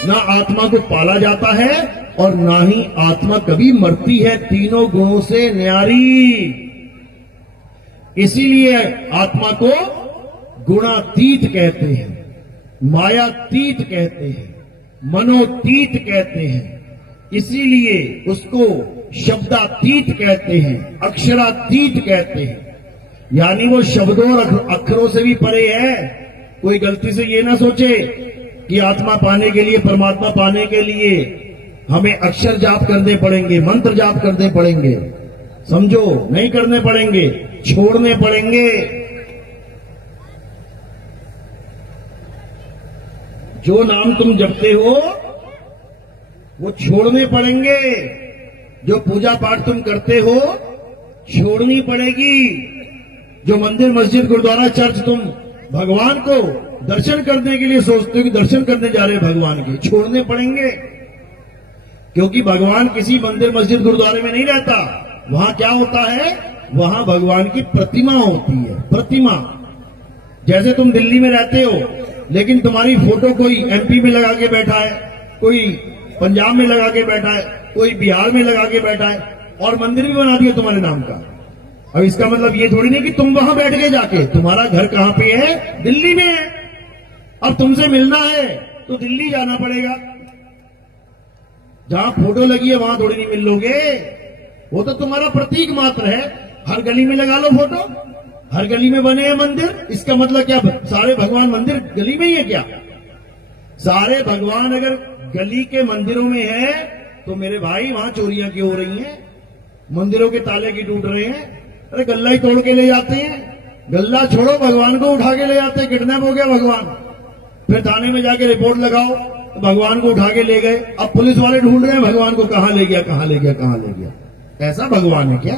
ना आत्मा को पाला जाता है, और ना ही आत्मा कभी मरती है। तीनों गुणों से न्यारी। इसीलिए आत्मा को गुणातीत कहते हैं, मायातीत कहते हैं, मनोतीत कहते हैं। इसीलिए उसको शब्दातीत कहते हैं, अक्षरातीत कहते हैं। यानी वो शब्दों और अक्षरों से भी परे है। कोई गलती से ये ना सोचे कि आत्मा पाने के लिए, परमात्मा पाने के लिए हमें अक्षर जाप करने पड़ेंगे, मंत्र जाप करने पड़ेंगे, समझो, नहीं करने पड़ेंगे, छोड़ने पड़ेंगे। जो नाम तुम जपते हो वो छोड़ने पड़ेंगे। जो पूजा पाठ तुम करते हो छोड़नी पड़ेगी। जो मंदिर, मस्जिद, गुरुद्वारा, चर्च तुम भगवान को दर्शन करने के लिए सोचते हो कि दर्शन करने जा रहे हो भगवान के, छोड़ने पड़ेंगे। क्योंकि भगवान किसी मंदिर, मस्जिद, गुरुद्वारे में नहीं रहता। वहां क्या होता है? वहां भगवान की प्रतिमा होती है। प्रतिमा। जैसे तुम दिल्ली में रहते हो लेकिन तुम्हारी फोटो कोई एमपी में लगा के बैठा है, कोई पंजाब में लगा के बैठा है, कोई बिहार में लगा के बैठा है और मंदिर भी बना दिया तुम्हारे नाम का। अब इसका मतलब ये थोड़ी नहीं कि तुम वहां बैठ गए जाके। तुम्हारा घर कहां पे है? दिल्ली में है। अब तुमसे मिलना है तो दिल्ली जाना पड़ेगा। जहां फोटो लगी है वहां थोड़ी नहीं मिल लोगे। वो तो तुम्हारा प्रतीक मात्र है। हर गली में लगा लो फोटो, हर गली में बने हैं मंदिर। इसका मतलब क्या सारे भगवान मंदिर गली में ही है क्या? सारे भगवान अगर गली के मंदिरों में है तो मेरे भाई वहां चोरियां क्यों हो रही हैं? मंदिरों के ताले क्यों टूट रहे हैं? अरे गल्ला ही तोड़ के ले जाते हैं। गल्ला छोड़ो, भगवान को उठा के ले जाते हैं। किडनैप हो गया भगवान, फिर थाने में जाके रिपोर्ट लगाओ, भगवान को उठा के ले गए। अब पुलिस वाले ढूंढ रहे हैं भगवान को, कहां ले गया, कहां ले गया, कहां ले गया। ऐसा भगवान है क्या?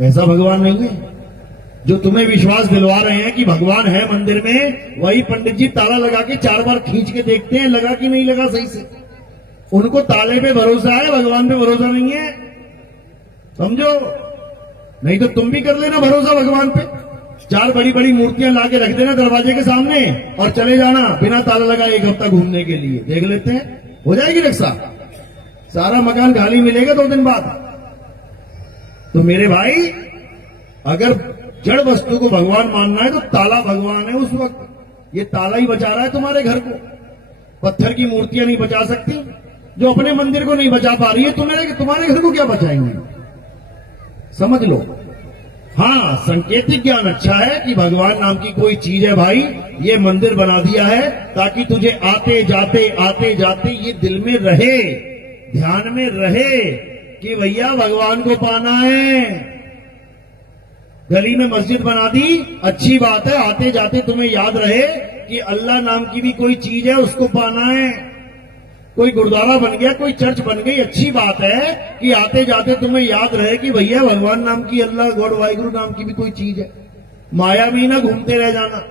ऐसा भगवान नहीं है। जो तुम्हें विश्वास दिलवा रहे हैं कि भगवान है मंदिर में, वही पंडित जी ताला लगा के 4 बार खींच के देखते हैं लगा कि नहीं लगा सही से। उनको ताले पे भरोसा है, भगवान पे भरोसा नहीं है, समझो। नहीं तो तुम भी कर लेना भरोसा भगवान पे। 4 बड़ी बड़ी मूर्तियां लाके रख देना दरवाजे के सामने और चले जाना बिना ताला लगा 1 हफ्ता घूमने के लिए। देख लेते हैं, हो जाएगी रक्षा। सारा मकान खाली मिलेगा 2 दिन बाद। तो मेरे भाई, अगर जड़ वस्तु को भगवान मानना है तो ताला भगवान है उस वक्त। ये ताला ही बचा रहा है तुम्हारे घर को। पत्थर की मूर्तियां नहीं बचा सकती। जो अपने मंदिर को नहीं बचा पा रही है, तुम्हारे घर को क्या बचाएंगे? समझ लो। हाँ, संकेतिक ज्ञान अच्छा है कि भगवान नाम की कोई चीज है भाई, ये मंदिर बना दिया है ताकि तुझे आते जाते ये दिल में रहे, ध्यान में रहे कि भैया भगवान को पाना है। गली में मस्जिद बना दी, अच्छी बात है, आते जाते तुम्हें याद रहे कि अल्लाह नाम की भी कोई चीज है, उसको पाना है। कोई गुरुद्वारा बन गया, कोई चर्च बन गई, अच्छी बात है कि आते जाते तुम्हें याद रहे कि भैया भगवान नाम की, अल्लाह गॉड वाहिगुरु नाम की भी कोई चीज है। माया में ना घूमते रह जाना।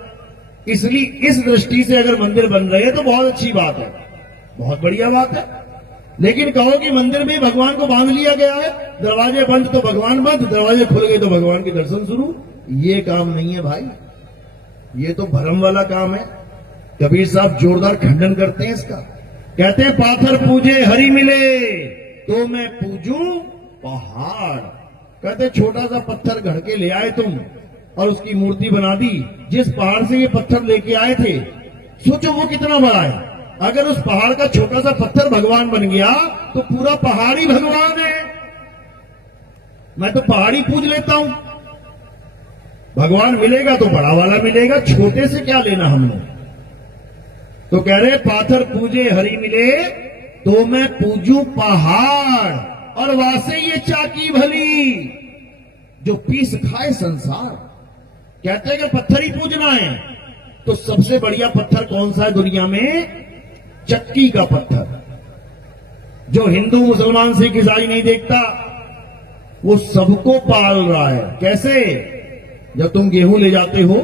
इसलिए इस दृष्टि से अगर मंदिर बन रहे हैं तो बहुत अच्छी बात है, बहुत बढ़िया बात है। लेकिन कहो कि मंदिर में भगवान को बांध लिया गया है, दरवाजे बंद तो भगवान बंद, दरवाजे खुल गए तो भगवान के दर्शन शुरू। ये काम नहीं है भाई, ये तो भ्रम वाला काम है। कबीर साहब जोरदार खंडन करते हैं इसका। कहते हैं पाथर पूजे हरि मिले तो मैं पूजूं पहाड़। कहते छोटा सा पत्थर घड़ के ले आए तुम और उसकी मूर्ति बना दी। जिस पहाड़ से ये पत्थर लेके आए थे, सोचो वो कितना बड़ा है। अगर उस पहाड़ का छोटा सा पत्थर भगवान बन गया तो पूरा पहाड़ ही भगवान है। मैं तो पहाड़ी पूज लेता हूं। भगवान मिलेगा तो बड़ा वाला मिलेगा, छोटे से क्या लेना हमने। तो कह रहे पाथर पूजे हरि मिले तो मैं पूजू पहाड़ और वासे ये चाकी भली जो पीस खाए संसार। कहते हैं कि पत्थर ही पूजना है तो सबसे बढ़िया पत्थर कौन सा है दुनिया में? चक्की का पत्थर। जो हिंदू मुसलमान सिख ईसाई नहीं देखता, वो सबको पाल रहा है। कैसे? जब तुम गेहूं ले जाते हो,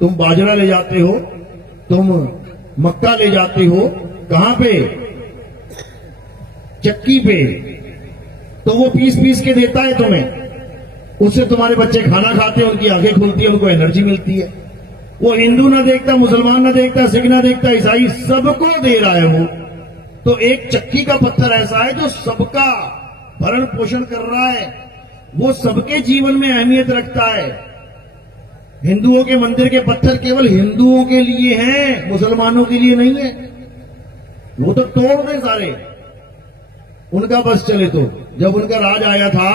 तुम बाजरा ले जाते हो, तुम मक्का ले जाते हो, कहां पे? चक्की पे। तो वो पीस पीस के देता है तुम्हें। उससे तुम्हारे बच्चे खाना खाते हैं, उनकी आंखें खुलती है, उनको एनर्जी मिलती है। वो हिंदू ना देखता, मुसलमान ना देखता, सिख ना देखता, ईसाई, सबको दे रहा है वो। तो एक चक्की का पत्थर ऐसा है जो सबका भरण पोषण कर रहा है, वो सबके जीवन में अहमियत रखता है। हिंदुओं के मंदिर के पत्थर केवल हिंदुओं के लिए हैं, मुसलमानों के लिए नहीं है। वो तो तोड़ दे सारे, उनका बस चले। तो जब उनका राज आया था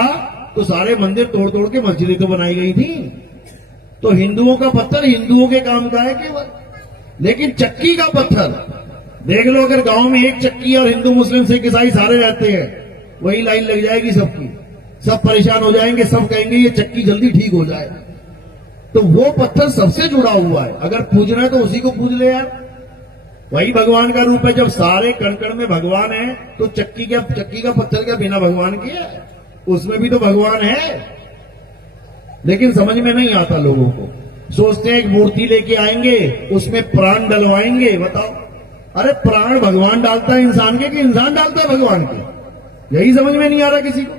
तो सारे मंदिर तोड़ तोड़ के मस्जिदें तो बनाई गई थी। तो हिंदुओं का पत्थर हिंदुओं के काम का है केवल। लेकिन चक्की का पत्थर देख लो, अगर गांव में एक चक्की और हिंदू मुस्लिम सिख ईसाई सारे रहते हैं, वही लाइन लग जाएगी सबकी, सब परेशान हो जाएंगे, सब कहेंगे ये चक्की जल्दी ठीक हो जाए। तो वो पत्थर सबसे जुड़ा हुआ है, अगर पूजना है तो उसी को पूज ले यार, वही भगवान का रूप है। जब सारे कण कण में भगवान है तो चक्की का पत्थर क्या बिना भगवान के है? उसमें भी तो भगवान है। लेकिन समझ में नहीं आता लोगों को, सोचते हैं एक मूर्ति लेके आएंगे, उसमें प्राण डलवाएंगे। बताओ, अरे प्राण भगवान डालता है इंसान के कि इंसान डालता है भगवान के? यही समझ में नहीं आ रहा किसी को।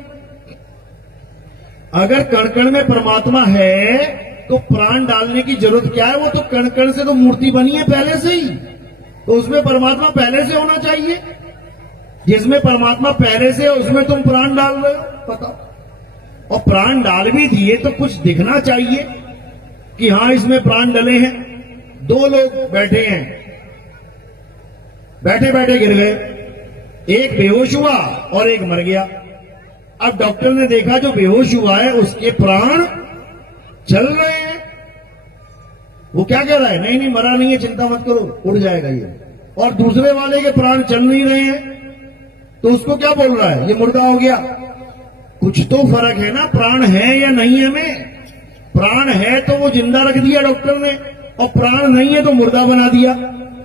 अगर कण कण में परमात्मा है तो प्राण डालने की जरूरत क्या है? वो तो कण कण से तो मूर्ति बनी है पहले से ही, तो उसमें परमात्मा पहले से होना चाहिए। जिसमें परमात्मा पहले से है उसमें तुम प्राण डाल रहे हो, बताओ। और प्राण डाल भी दिए तो कुछ दिखना चाहिए कि हां इसमें प्राण डले हैं। दो लोग बैठे हैं, बैठे बैठे गिर गए, एक बेहोश हुआ और एक मर गया। अब डॉक्टर ने देखा जो बेहोश हुआ है उसके प्राण चल रहे हैं। वो क्या कह रहा है? नहीं नहीं, मरा नहीं है, चिंता मत करो, उड़ जाएगा ये। और दूसरे वाले के प्राण चल नहीं रहे हैं, तो उसको क्या बोल रहा है? ये मुर्दा हो गया। कुछ तो फर्क है ना, प्राण है या नहीं है में। प्राण है तो वो जिंदा रख दिया डॉक्टर ने, और प्राण नहीं है तो मुर्दा बना दिया।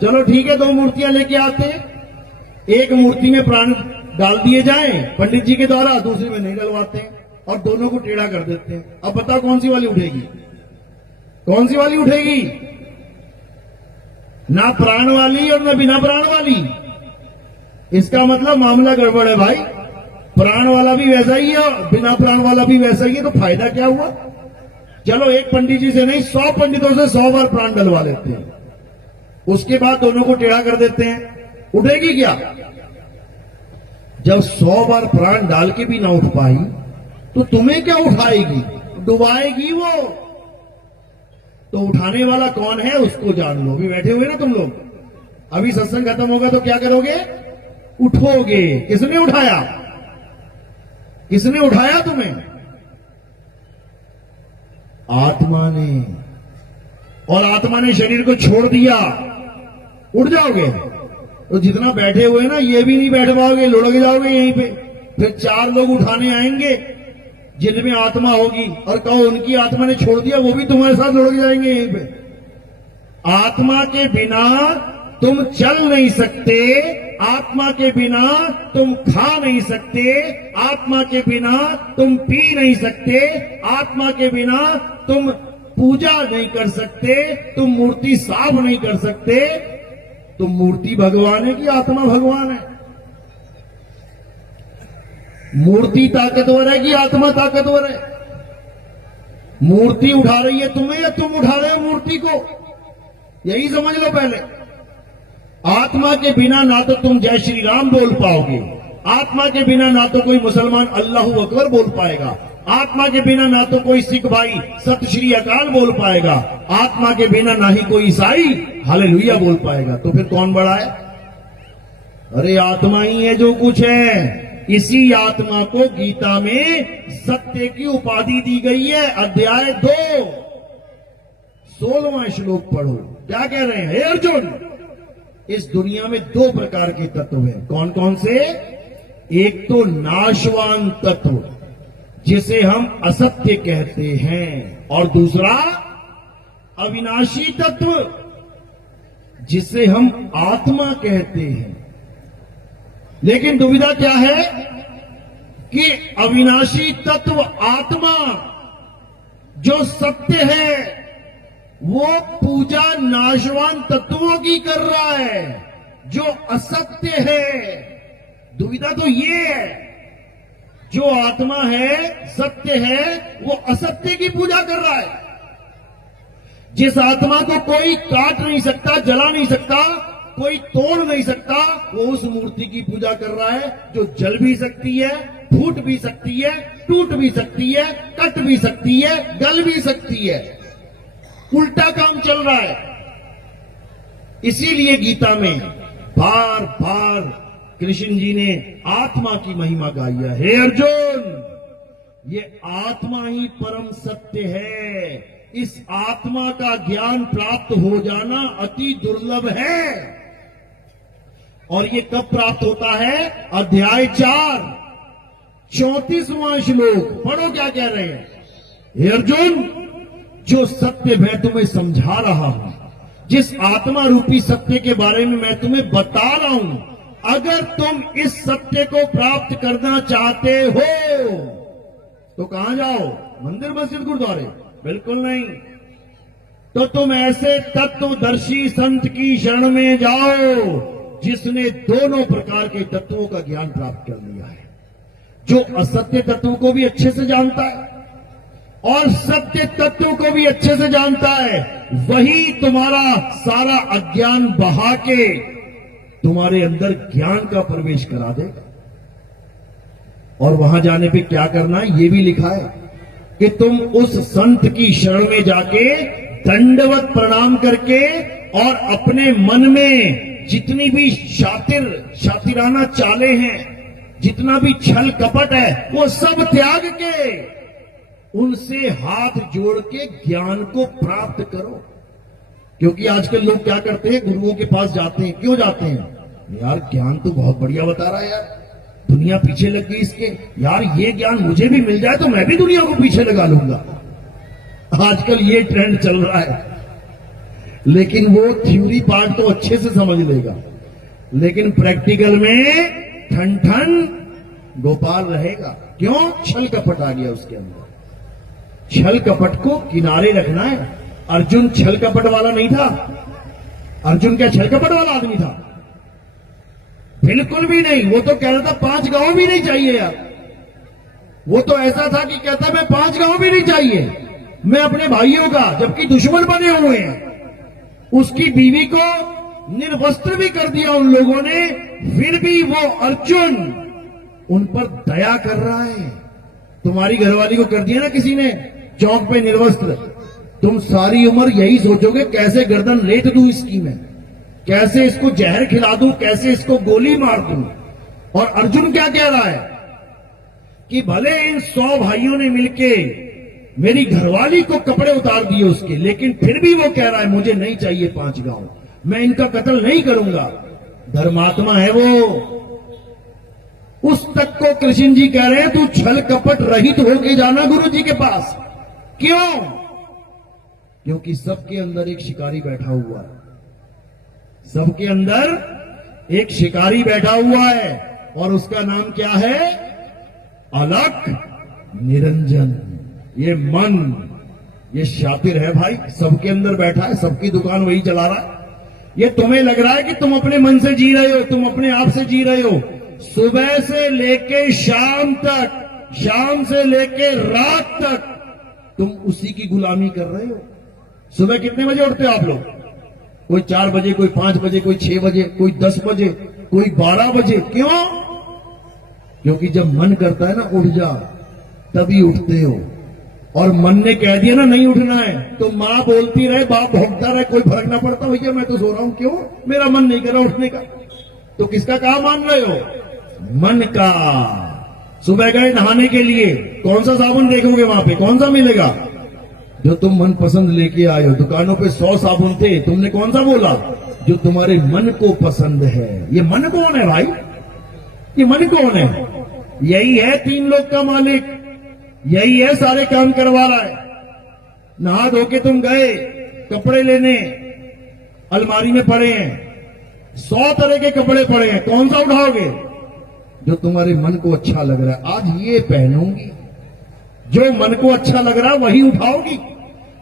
चलो ठीक है, दो मूर्तियां लेके आते हैं, एक मूर्ति में प्राण डाल दिए जाएं पंडित जी के द्वारा, दूसरी में नहीं डलवाते हैं और दोनों को टेढ़ा कर देते हैं। अब बताओ कौन सी वाली उठेगी? कौन सी वाली उठेगी? ना प्राण वाली और ना बिना प्राण वाली। इसका मतलब मामला गड़बड़ है भाई। प्राण वाला भी वैसा ही है और बिना प्राण वाला भी वैसा ही है, तो फायदा क्या हुआ? चलो एक पंडित जी से नहीं, 100 पंडितों से 100 बार प्राण डलवा लेते हैं, उसके बाद दोनों को टेढ़ा कर देते हैं, उठेगी क्या? जब 100 बार प्राण डाल के भी ना उठ पाई तो तुम्हें क्या उठाएगी? डुबाएगी वो। तो उठाने वाला कौन है उसको जान लो। अभी बैठे हुए ना तुम लोग, अभी सत्संग खत्म होगा तो क्या करोगे? उठोगे। किसने उठाया? किसने उठाया तुम्हें? आत्मा ने। और आत्मा ने शरीर को छोड़ दिया, उड़ जाओगे। तो जितना बैठे हुए ना, ये भी नहीं बैठ पाओगे, लुढ़क जाओगे यहीं पे। फिर 4 लोग उठाने आएंगे जिनमें आत्मा होगी, और कहो उनकी आत्मा ने छोड़ दिया, वो भी तुम्हारे साथ लुढ़क जाएंगे यहीं पे। आत्मा के बिना तुम चल नहीं सकते, आत्मा के बिना तुम खा नहीं सकते, आत्मा के बिना तुम पी नहीं सकते, आत्मा के बिना तुम पूजा नहीं कर सकते, तुम मूर्ति साफ नहीं कर सकते। तो मूर्ति भगवान है कि आत्मा भगवान है? मूर्ति ताकतवर है कि आत्मा ताकतवर है? मूर्ति उठा रही है तुम्हें या तुम उठा रहे हो मूर्ति को? यही समझ लो पहले। आत्मा के बिना ना तो तुम जय श्री राम बोल पाओगे, आत्मा के बिना ना तो कोई मुसलमान अल्लाहू अकबर बोल पाएगा, आत्मा के बिना ना तो कोई सिख भाई सत श्री अकाल बोल पाएगा, आत्मा के बिना ना ही कोई ईसाई हालेलुया बोल पाएगा। तो फिर कौन बड़ा है? अरे आत्मा ही है जो कुछ है। इसी आत्मा को गीता में सत्य की उपाधि दी गई है। अध्याय 2 16वां श्लोक पढ़ो। क्या कह रहे हैं? हे अर्जुन, इस दुनिया में 2 प्रकार के तत्व हैं। कौन कौन से? एक तो नाशवान तत्व जिसे हम असत्य कहते हैं, और दूसरा अविनाशी तत्व जिसे हम आत्मा कहते हैं। लेकिन दुविधा क्या है कि अविनाशी तत्व आत्मा जो सत्य है वो पूजा नाशवान तत्वों की कर रहा है जो असत्य है। दुविधा तो ये है, जो आत्मा है, सत्य है, वो असत्य की पूजा कर रहा है। जिस आत्मा को कोई काट नहीं सकता, जला नहीं सकता, कोई तोड़ नहीं सकता, वो उस मूर्ति की पूजा कर रहा है जो जल भी सकती है, फूट भी सकती है, टूट भी सकती है, कट भी सकती है, गल भी सकती है। उल्टा काम चल रहा है। इसीलिए गीता में बार बार कृष्ण जी ने आत्मा की महिमा गाई है। हे अर्जुन, ये आत्मा ही परम सत्य है। इस आत्मा का ज्ञान प्राप्त हो जाना अति दुर्लभ है। और ये कब प्राप्त होता है? अध्याय 4 34वां श्लोक पढ़ो, क्या कह रहे हैं? हे अर्जुन, जो सत्य मैं तुम्हें समझा रहा हूं, जिस आत्मा रूपी सत्य के बारे में मैं तुम्हें बता रहा हूं, अगर तुम इस सत्य को प्राप्त करना चाहते हो तो कहां जाओ? मंदिर, मस्जिद, गुरुद्वारे? बिल्कुल नहीं। तो तुम ऐसे तत्वदर्शी संत की शरण में जाओ जिसने दोनों प्रकार के तत्वों का ज्ञान प्राप्त कर लिया है, जो असत्य तत्वों को भी अच्छे से जानता है और सत्य तत्वों को भी अच्छे से जानता है। वही तुम्हारा सारा अज्ञान बहा के तुम्हारे अंदर ज्ञान का प्रवेश करा देगा। और वहां जाने पे क्या करना है, ये भी लिखा है कि तुम उस संत की शरण में जाके दंडवत प्रणाम करके और अपने मन में जितनी भी शातिराना चालें हैं, जितना भी छल कपट है, वो सब त्याग के उनसे हाथ जोड़ के ज्ञान को प्राप्त करो। क्योंकि आजकल लोग क्या करते हैं, गुरुओं के पास जाते हैं। क्यों जाते हैं? यार ज्ञान तो बहुत बढ़िया बता रहा है यार, दुनिया पीछे लग गई इसके, यार ये ज्ञान मुझे भी मिल जाए तो मैं भी दुनिया को पीछे लगा लूंगा। आजकल ये ट्रेंड चल रहा है। लेकिन वो थ्योरी पार्ट तो अच्छे से समझ लेगा, लेकिन प्रैक्टिकल में ठन ठन गोपाल रहेगा। क्यों? छल कपट आ गया उसके अंदर। छल कपट को किनारे रखना है। अर्जुन छल कपट वाला नहीं था। अर्जुन क्या छल कपट वाला आदमी था? बिल्कुल भी नहीं। वो तो कह रहा था 5 गांव भी नहीं चाहिए यार। वो तो ऐसा था कि कहता मैं 5 गांव भी नहीं चाहिए, मैं अपने भाइयों का, जबकि दुश्मन बने हुए हैं, उसकी बीवी को निर्वस्त्र भी कर दिया उन लोगों ने, फिर भी वो अर्जुन उन पर दया कर रहा है। तुम्हारी घरवाली को कर दिया ना किसी ने चौक पे निर्वस्त्र, तुम सारी उम्र यही सोचोगे कैसे गर्दन रेत दूं इसकी मैं, कैसे इसको जहर खिला दूं, कैसे इसको गोली मार दूं। और अर्जुन क्या कह रहा है कि भले इन 100 भाइयों ने मिलके मेरी घरवाली को कपड़े उतार दिए उसके, लेकिन फिर भी वो कह रहा है मुझे नहीं चाहिए 5 गांव, मैं इनका कत्ल नहीं करूंगा। धर्मात्मा है वो। उस तक को कृष्ण जी कह रहे हैं तू छल कपट रहित होके जाना गुरु जी के पास। क्यों? क्योंकि सबके अंदर एक शिकारी बैठा हुआ है। सबके अंदर एक शिकारी बैठा हुआ है और उसका नाम क्या है? अलख निरंजन। ये मन, ये शातिर है भाई, सबके अंदर बैठा है, सबकी दुकान वही चला रहा है। ये तुम्हें लग रहा है कि तुम अपने मन से जी रहे हो, तुम अपने आप से जी रहे हो। सुबह से लेके शाम तक, शाम से लेके रात तक तुम उसी की गुलामी कर रहे हो। सुबह कितने बजे उठते हो आप लोग? कोई 4 बजे, कोई 5 बजे, कोई 6 बजे, कोई 10 बजे, कोई 12 बजे। क्यों? क्योंकि जब मन करता है ना उठ जा, तभी उठते हो। और मन ने कह दिया ना नहीं उठना है, तो मां बोलती रहे, बाप भोगता रहे, कोई फर्क ना पड़ता, भैया मैं तो सो रहा हूं, क्यों? मेरा मन नहीं कर रहा उठने का। तो किसका काम मान रहे हो? मन का। सुबह गए नहाने के लिए, कौन सा साबुन देखोगे वहां पे? कौन सा मिलेगा? जो तुम मन पसंद लेके आए हो। दुकानों पे 100 साबुन थे, तुमने कौन सा बोला? जो तुम्हारे मन को पसंद है। ये मन कौन है भाई? ये मन कौन है? यही है 3 लोग का मालिक, यही है सारे काम करवा रहा है। नहा धो के तुम गए कपड़े लेने, अलमारी में पड़े हैं 100 तरह के कपड़े पड़े हैं, कौन सा उठाओगे? जो तुम्हारे मन को अच्छा लग रहा है। आज ये पहनूंगी, जो मन को अच्छा लग रहा है वही उठाओगी,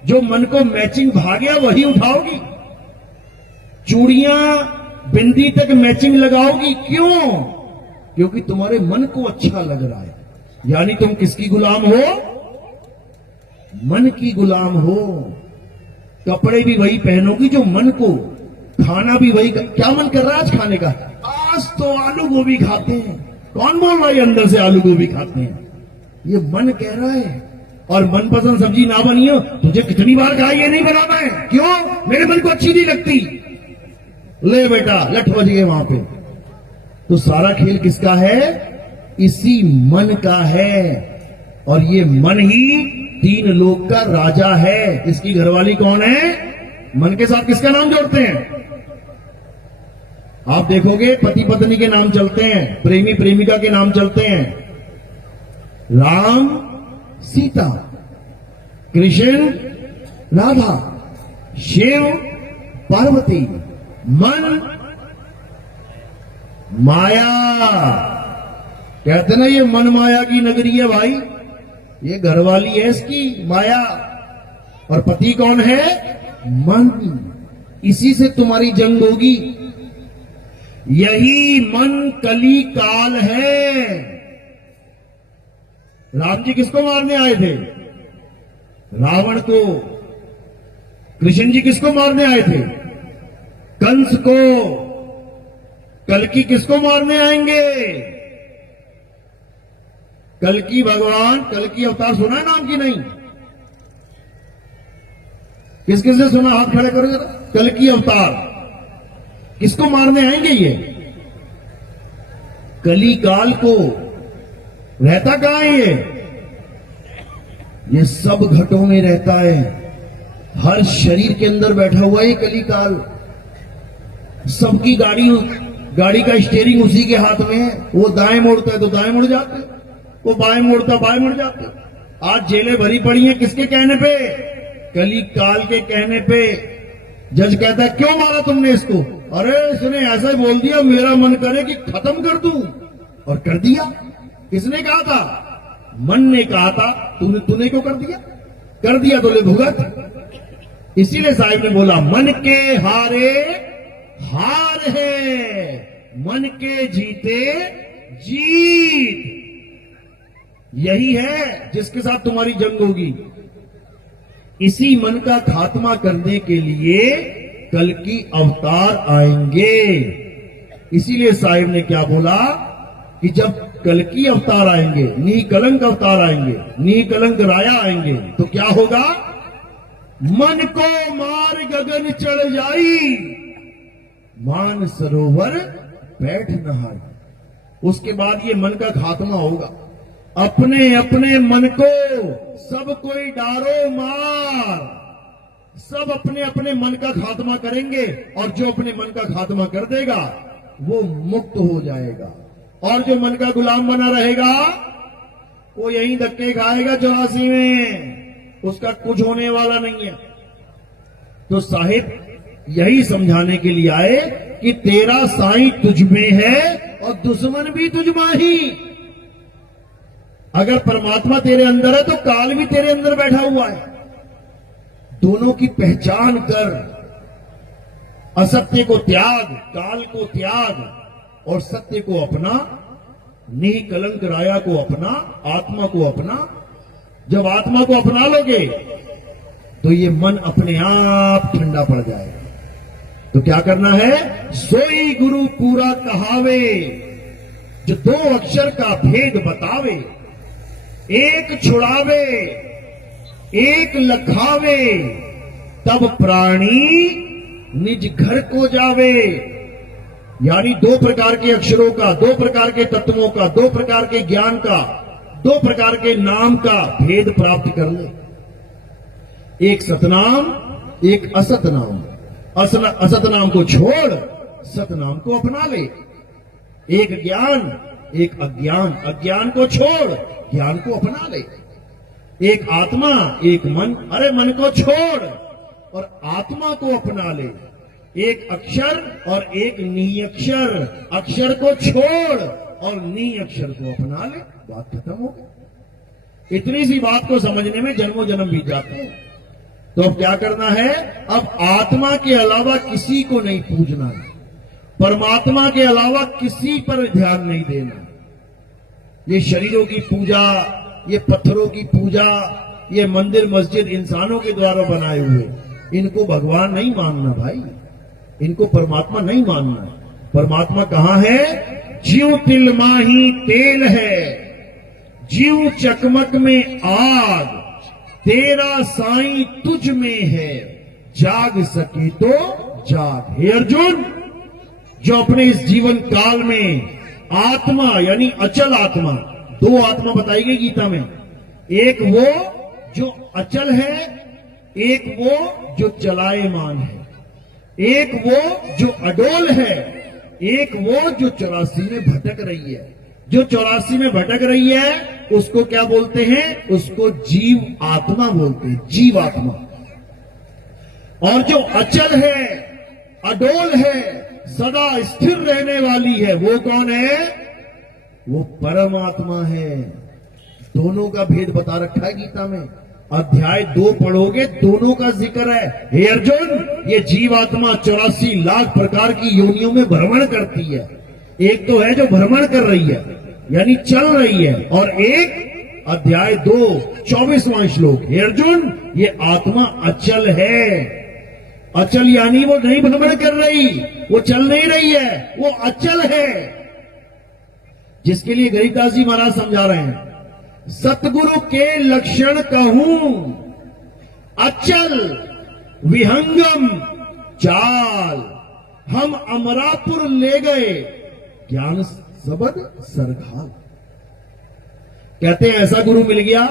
जो मन को मैचिंग भाग गया वही उठाओगी। चूड़ियां बिंदी तक मैचिंग लगाओगी। क्यों? क्योंकि तुम्हारे मन को अच्छा लग रहा है। यानी तुम किसकी गुलाम हो? मन की गुलाम हो। कपड़े भी वही पहनोगी जो मन को, खाना भी वही। क्या मन कर रहा है आज खाने का? आज तो आलू गोभी खाते हैं। कौन बोल रहा है अंदर से आलू गोभी खाते हैं? ये मन कह रहा है। और मनपसंद सब्जी ना बनी हो, तुझे कितनी बार कहा ये नहीं बनाना है। क्यों? मेरे मन को अच्छी नहीं लगती। ले बेटा, लठ बज गए वहां पे। तो सारा खेल किसका है? इसी मन का है। और ये मन ही 3 लोक का राजा है। इसकी घरवाली कौन है? मन के साथ किसका नाम जोड़ते हैं? आप देखोगे पति पत्नी के नाम चलते हैं, प्रेमी प्रेमिका के नाम चलते हैं, राम सीता, कृष्ण राधा, शिव पार्वती, मन माया। कहते ना ये मन माया की नगरी है भाई, ये घरवाली है इसकी माया, और पति कौन है? मन। इसी से तुम्हारी जंग होगी। यही मन कली काल है। राम जी किसको मारने आए थे? रावण को। कृष्ण जी किसको मारने आए थे? कंस को। कल्कि किसको मारने आएंगे? कल्कि भगवान, कल्कि अवतार सुना है नाम की नहीं? किस किसने सुना? हाथ खड़े करो जरा। कल्कि अवतार किसको मारने आएंगे? ये कली काल को। रहता कहां है ये सब घटों में रहता है। हर शरीर के अंदर बैठा हुआ है कली काल। सबकी गाड़ी का स्टीयरिंग उसी के हाथ में है। वो दाएं मोड़ता है तो दाएं मुड़ जाते, वो बाएं मोड़ता बाएं मुड़ जाते। आज जेलें भरी पड़ी हैं किसके कहने पे? कली काल के कहने पे। जज कहता है क्यों मारा तुमने इसको? अरे इसने ऐसा बोल दिया, मेरा मन करे कि खत्म कर दूं, और कर दिया। किसने कहा था? मन ने कहा था। तूने क्यों कर दिया? कर दिया तो ले भुगत। इसीलिए साहिब ने बोला मन के हारे हार है, मन के जीते जीत। यही है जिसके साथ तुम्हारी जंग होगी। इसी मन का खात्मा करने के लिए कल की अवतार आएंगे। इसीलिए साहिब ने क्या बोला कि जब कल की अवतार आएंगे, निकलंक अवतार आएंगे, निकलंक राया आएंगे, तो क्या होगा? मन को मार गगन चढ़ जाई, मान सरोवर बैठ नहाई। उसके बाद ये मन का खात्मा होगा। अपने अपने मन को सब कोई डारो मार। सब अपने अपने मन का खात्मा करेंगे, और जो अपने मन का खात्मा कर देगा वो मुक्त हो जाएगा। और जो मन का गुलाम बना रहेगा वो यहीं धक्के खाएगा 84 में। उसका कुछ होने वाला नहीं है। तो साहिब यही समझाने के लिए आए कि तेरा साईं तुझ में है और दुश्मन भी तुझ में ही। अगर परमात्मा तेरे अंदर है तो काल भी तेरे अंदर बैठा हुआ है। दोनों की पहचान कर। असत्य को त्याग, काल को त्याग, और सत्य को अपना, निकलंक राया को अपना, आत्मा को अपना। जब आत्मा को अपना लोगे तो ये मन अपने आप ठंडा पड़ जाएगा। तो क्या करना है? सोई गुरु पूरा कहावे, जो 2 अक्षर का भेद बतावे। एक छुड़ावे एक लखावे, तब प्राणी निज घर को जावे। यानी 2 प्रकार के अक्षरों का, 2 प्रकार के तत्वों का, 2 प्रकार के ज्ञान का, 2 प्रकार के नाम का भेद प्राप्त कर ले। एक सतनाम, एक असत नाम। असत नाम को छोड़ सतनाम को अपना ले। एक ज्ञान, एक अज्ञान। अज्ञान को छोड़ ज्ञान को अपना ले। एक आत्मा, एक मन। अरे मन को छोड़ और आत्मा को अपना ले। एक अक्षर और एक निअक्षर। अक्षर को छोड़ और निअक्षर को अपना ले। बात खत्म हो गई। इतनी सी बात को समझने में जन्मों जन्म बीत जाते हैं। तो अब क्या करना है? अब आत्मा के अलावा किसी को नहीं पूजना है। परमात्मा के अलावा किसी पर ध्यान नहीं देना। ये शरीरों की पूजा, ये पत्थरों की पूजा, ये मंदिर मस्जिद इंसानों के द्वारा बनाए हुए, इनको भगवान नहीं मानना भाई। इनको परमात्मा नहीं मानना। परमात्मा कहां है? जीव तिल माही तेल है, जीव चकमक में आग, तेरा साईं तुझ में है, जाग सके तो जाग। हे अर्जुन, जो अपने इस जीवन काल में आत्मा यानी अचल आत्मा, 2 आत्मा बताई गई गीता में। एक वो जो अचल है, एक वो जो चलायमान है। एक वो जो अडोल है, एक वो जो 84 में भटक रही है, जो 84 में भटक रही है उसको क्या बोलते हैं? उसको जीव आत्मा बोलते हैं, जीव आत्मा। और जो अचल है, अडोल है, सदा स्थिर रहने वाली है, वो कौन है? वो परमात्मा है। दोनों का भेद बता रखा है गीता में। अध्याय 2 पढ़ोगे, दोनों का जिक्र है। हे अर्जुन, ये जीवात्मा 84 लाख प्रकार की योनियों में भ्रमण करती है। एक तो है जो भ्रमण कर रही है, यानी चल रही है, और एक अध्याय 2 24वां श्लोक, हे अर्जुन, ये आत्मा अचल है। अचल यानी वो नहीं भ्रमण कर रही, वो चल नहीं रही है, वो अचल है। जिसके लिए गरीबदास जी महाराज समझा रहे हैं, सतगुरु के लक्षण कहूं अचल विहंगम चाल, हम अमरापुर ले गए ज्ञान सबद सरघाल। कहते हैं ऐसा गुरु मिल गया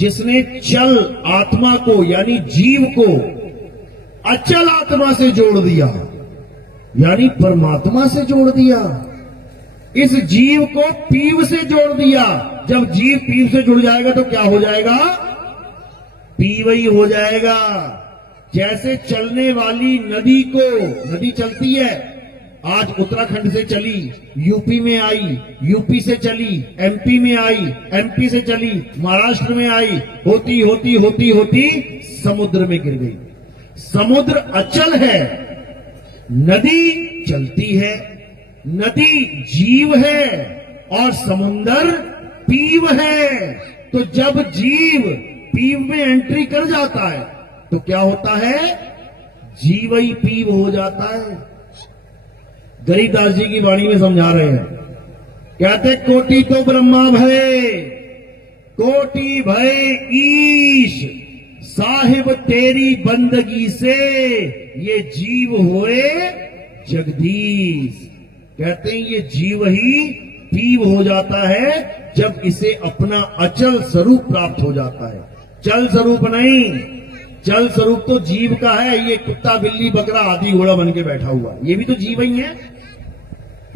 जिसने चल आत्मा को यानी जीव को अचल आत्मा से जोड़ दिया, यानी परमात्मा से जोड़ दिया। इस जीव को पीव से जोड़ दिया। जब जीव पीव से जुड़ जाएगा तो क्या हो जाएगा? पीव ही हो जाएगा। जैसे चलने वाली नदी को, नदी चलती है, आज उत्तराखंड से चली, यूपी में आई, यूपी से चली, एमपी में आई, एमपी से चली, महाराष्ट्र में आई, होती होती होती होती समुद्र में गिर गई। समुद्र अचल है, नदी चलती है। नदी जीव है और समुंदर पीव है। तो जब जीव पीव में एंट्री कर जाता है तो क्या होता है? जीव ही पीव हो जाता है। गरीबदास जी की वाणी में समझा रहे हैं, कहते कोटि तो ब्रह्मा भय, कोटि भय ईश, साहिब तेरी बंदगी से ये जीव होए जगदीश। कहते हैं ये जीव ही पीव हो जाता है जब इसे अपना अचल स्वरूप प्राप्त हो जाता है। चल स्वरूप नहीं, चल स्वरूप तो जीव का है। ये कुत्ता बिल्ली बकरा हाथी घोड़ा बन के बैठा हुआ, ये भी तो जीव ही है।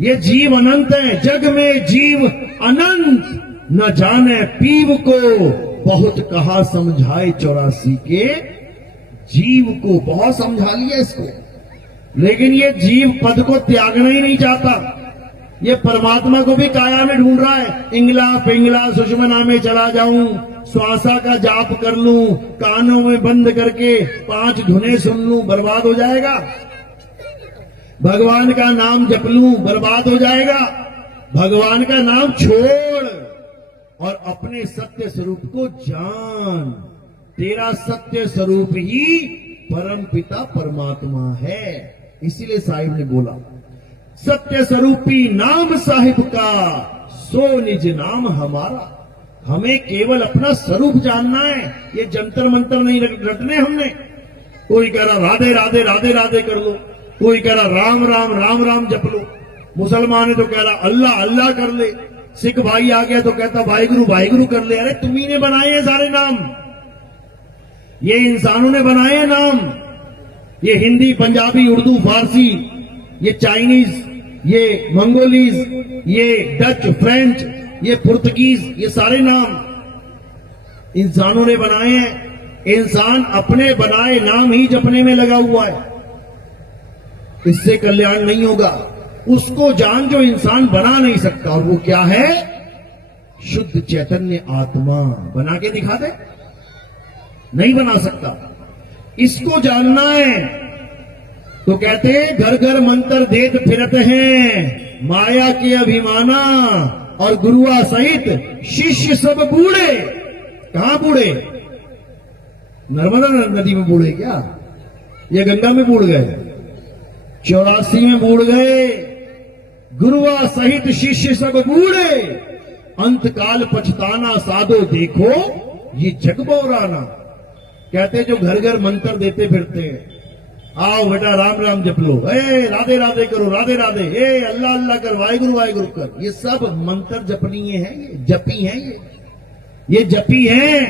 ये जीव अनंत है, जग में जीव अनंत, न जाने पीव को बहुत कहा समझाए 84 के जीव को। बहुत समझा लिया इसको, लेकिन ये जीव पद को त्यागना ही नहीं चाहता। ये परमात्मा को भी काया में ढूंढ रहा है। इंगला पिंगला सुषमना में चला जाऊं, श्वासा का जाप कर लूं, कानों में बंद करके 5 धुनें सुन लूं, बर्बाद हो जाएगा। भगवान का नाम जप लूं, बर्बाद हो जाएगा। भगवान का नाम छोड़ और अपने सत्य स्वरूप को जान। तेरा सत्य स्वरूप ही परम पिता परमात्मा है। इसीलिए साहिब ने बोला, सत्य स्वरूपी नाम साहिब का, सो निज नाम हमारा। हमें केवल अपना स्वरूप जानना है। ये जंतर मंतर नहीं रटने हमने। कोई कह रहा राधे राधे राधे राधे कर लो, कोई कह रहा राम राम राम राम जप लो, मुसलमान है तो कह रहा अल्लाह अल्लाह कर ले, सिख भाई आ गया तो कहता वाहिगुरु कर ले। अरे तुम्ही ने बनाए हैं सारे नाम, ये इंसानों ने बनाए हैं नाम। ये हिंदी पंजाबी उर्दू फारसी, ये चाइनीज, ये मंगोलीज, ये डच फ्रेंच, ये पुर्तगीज, ये सारे नाम इंसानों ने बनाए हैं। इंसान अपने बनाए नाम ही जपने में लगा हुआ है। इससे कल्याण नहीं होगा। उसको जान जो इंसान बना नहीं सकता, और वो क्या है? शुद्ध चैतन्य आत्मा। बना के दिखा दे, नहीं बना सकता। इसको जानना है तो कहते हैं घर घर मंत्र देत फिरत हैं, माया के अभिमाना, और गुरुआ सहित शिष्य सब बूढ़े। कहां बूढ़े? नर्मदा नदी में बूढ़े क्या? ये गंगा में बूढ़ गए, 84 में बूढ़ गए। गुरुआ सहित शिष्य सब बूढ़े, अंतकाल पछताना साधो देखो ये जग बौराना। कहते जो घर घर मंत्र देते फिरते हैं, आओ बेटा राम राम जप लो, राधे राधे करो, राधे राधे, अल्लाह अल्लाह कर, वाहिगुरु वाहिगुरु कर, ये सब मंत्र जपनीय है, ये जपी है, ये जपी है।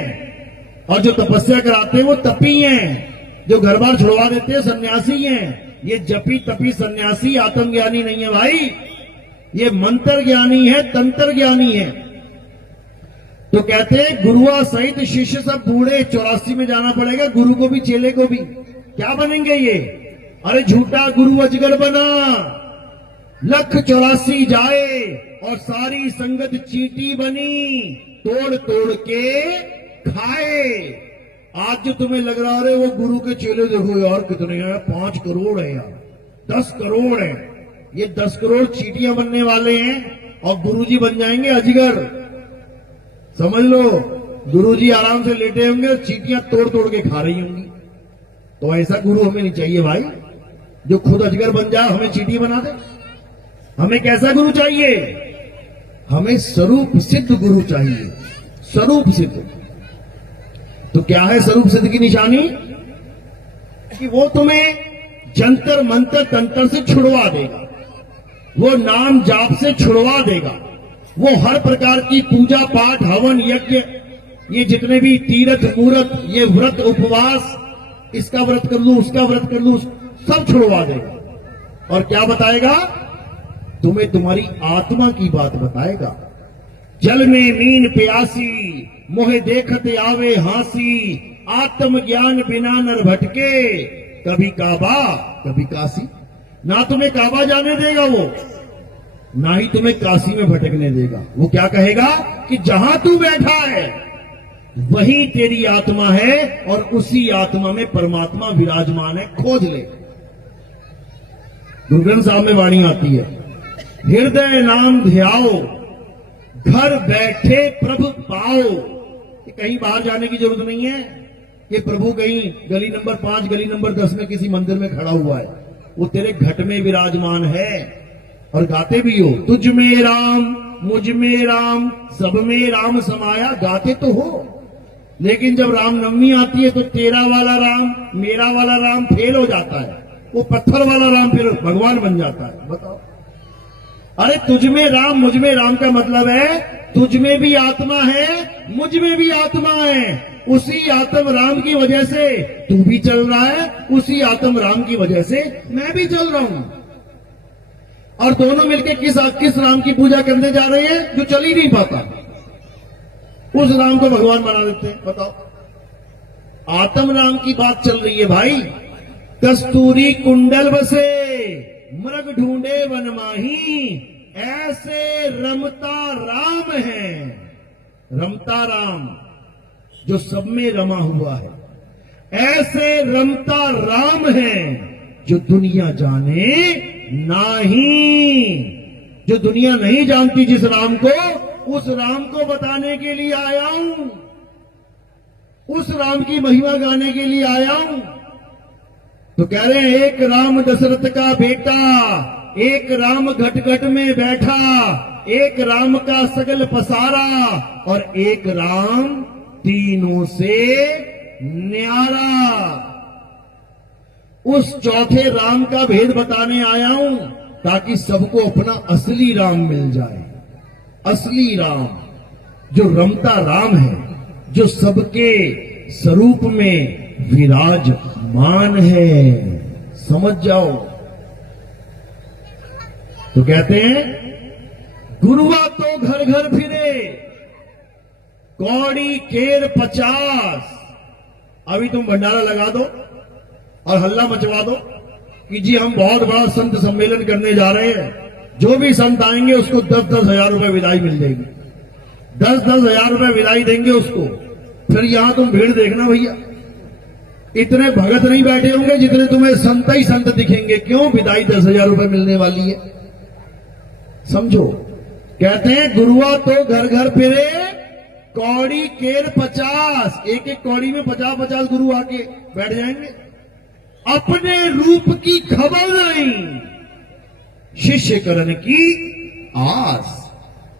और जो तपस्या कराते हैं वो तपी हैं। जो घर बार छुड़वा देते हैं सन्यासी हैं। ये जपी तपी सन्यासी आत्मज्ञानी नहीं है भाई, ये मंत्र ज्ञानी है, तंत्र ज्ञानी है। तो कहते हैं गुरुआ सहित शिष्य सब बूढ़े, 84 में जाना पड़ेगा, गुरु को भी चेले को भी। क्या बनेंगे ये? अरे झूठा गुरु अजगर बना, 184 जाए और सारी संगत चींटी बनी, तोड़ तोड़ के खाए। आज जो तुम्हें लग रहा है वो गुरु के चेले देखो यार कितने हैं, 5 करोड़ है यार, 10 करोड़ है, ये 10 करोड़ चींटियां बनने वाले हैं और गुरुजी बन जाएंगे अजगर। समझ लो, गुरुजी आराम से लेटे होंगे, चींटियां तोड़ तोड़ के खा रही होंगी। तो ऐसा गुरु हमें नहीं चाहिए भाई, जो खुद अजगर बन जाए हमें चींटी बना दे। हमें कैसा गुरु चाहिए? हमें स्वरूप सिद्ध गुरु चाहिए, स्वरूप सिद्ध। तो क्या है स्वरूप सिद्ध की निशानी? कि वो तुम्हें जंतर मंत्र तंत्र से छुड़वा देगा, वो नाम जाप से छुड़वा देगा, वो हर प्रकार की पूजा पाठ हवन यज्ञ, ये जितने भी तीर्थ मूर्त, ये व्रत उपवास, इसका व्रत कर लूं उसका व्रत कर लूं, सब छुड़वा देगा। और क्या बताएगा? तुम्हें तुम्हारी आत्मा की बात बताएगा। जल में मीन प्यासी, मोहे देखते आवे हांसी, आत्म ज्ञान बिना नर भटके, कभी काबा कभी काशी। ना तुम्हें काबा जाने देगा वो, ना ही तुम्हें काशी में भटकने देगा। वो क्या कहेगा कि जहां तू बैठा है वही तेरी आत्मा है और उसी आत्मा में परमात्मा विराजमान है, खोज ले। गुरु ग्रंथ साहब में वाणी आती है, हृदय नाम ध्याओ, घर बैठे प्रभु पाओ। कहीं बाहर जाने की जरूरत नहीं है। ये प्रभु कहीं गली नंबर 5 गली नंबर 10 में किसी मंदिर में खड़ा हुआ है, वो तेरे घट में विराजमान है। और गाते भी हो, तुझ में राम मुझ में राम सब में राम समाया, गाते तो हो, लेकिन जब रामनवमी आती है तो तेरा वाला राम मेरा वाला राम फेल हो जाता है, वो पत्थर वाला राम फिर भगवान बन जाता है। बताओ, अरे तुझ में राम मुझ में राम का मतलब है तुझ में भी आत्मा है, मुझ में भी आत्मा है। उसी आत्म राम की वजह से तू भी चल रहा है, उसी आत्म राम की वजह से मैं भी चल रहा हूं। और दोनों मिलकर किस राम की पूजा करने जा रहे हैं? जो चल ही नहीं पाता, उस राम को भगवान बना देते हैं। बताओ, आत्म राम की बात चल रही है भाई। कस्तूरी कुंडल बसे, मृग ढूंढे वन माही, ऐसे रमता राम है। रमता राम जो सब में रमा हुआ है, ऐसे रमता राम है जो दुनिया जाने नहीं। जो दुनिया नहीं जानती जिस राम को, उस राम को बताने के लिए आया हूं, उस राम की महिमा गाने के लिए आया हूं। तो कह रहे हैं, एक राम दशरथ का बेटा, एक राम घट घट में बैठा, एक राम का सगल पसारा, और एक राम तीनों से न्यारा। उस चौथे राम का भेद बताने आया हूं, ताकि सबको अपना असली राम मिल जाए। असली राम जो रमता राम है, जो सबके स्वरूप में विराजमान है। समझ जाओ। तो कहते हैं, गुरुआ तो घर घर फिरे, कौड़ी केर 50। अभी तुम भंडारा लगा दो और हल्ला मचवा दो कि जी हम बहुत बड़ा संत सम्मेलन करने जा रहे हैं, जो भी संत आएंगे उसको 10-10 हजार रुपए विदाई मिल जाएगी, 10-10 हजार रुपए विदाई देंगे उसको। फिर यहां तुम भीड़ देखना भैया, इतने भगत नहीं बैठे होंगे जितने तुम्हें संत ही संत दिखेंगे। क्यों? विदाई 10 हजार रुपए मिलने वाली है। समझो, कहते हैं गुरुआ तो घर घर फिरे, कौड़ी केर 50। एक एक कौड़ी में 50-50 गुरु आके बैठ जाएंगे। अपने रूप की खबर नहीं, शिष्य करण की आस।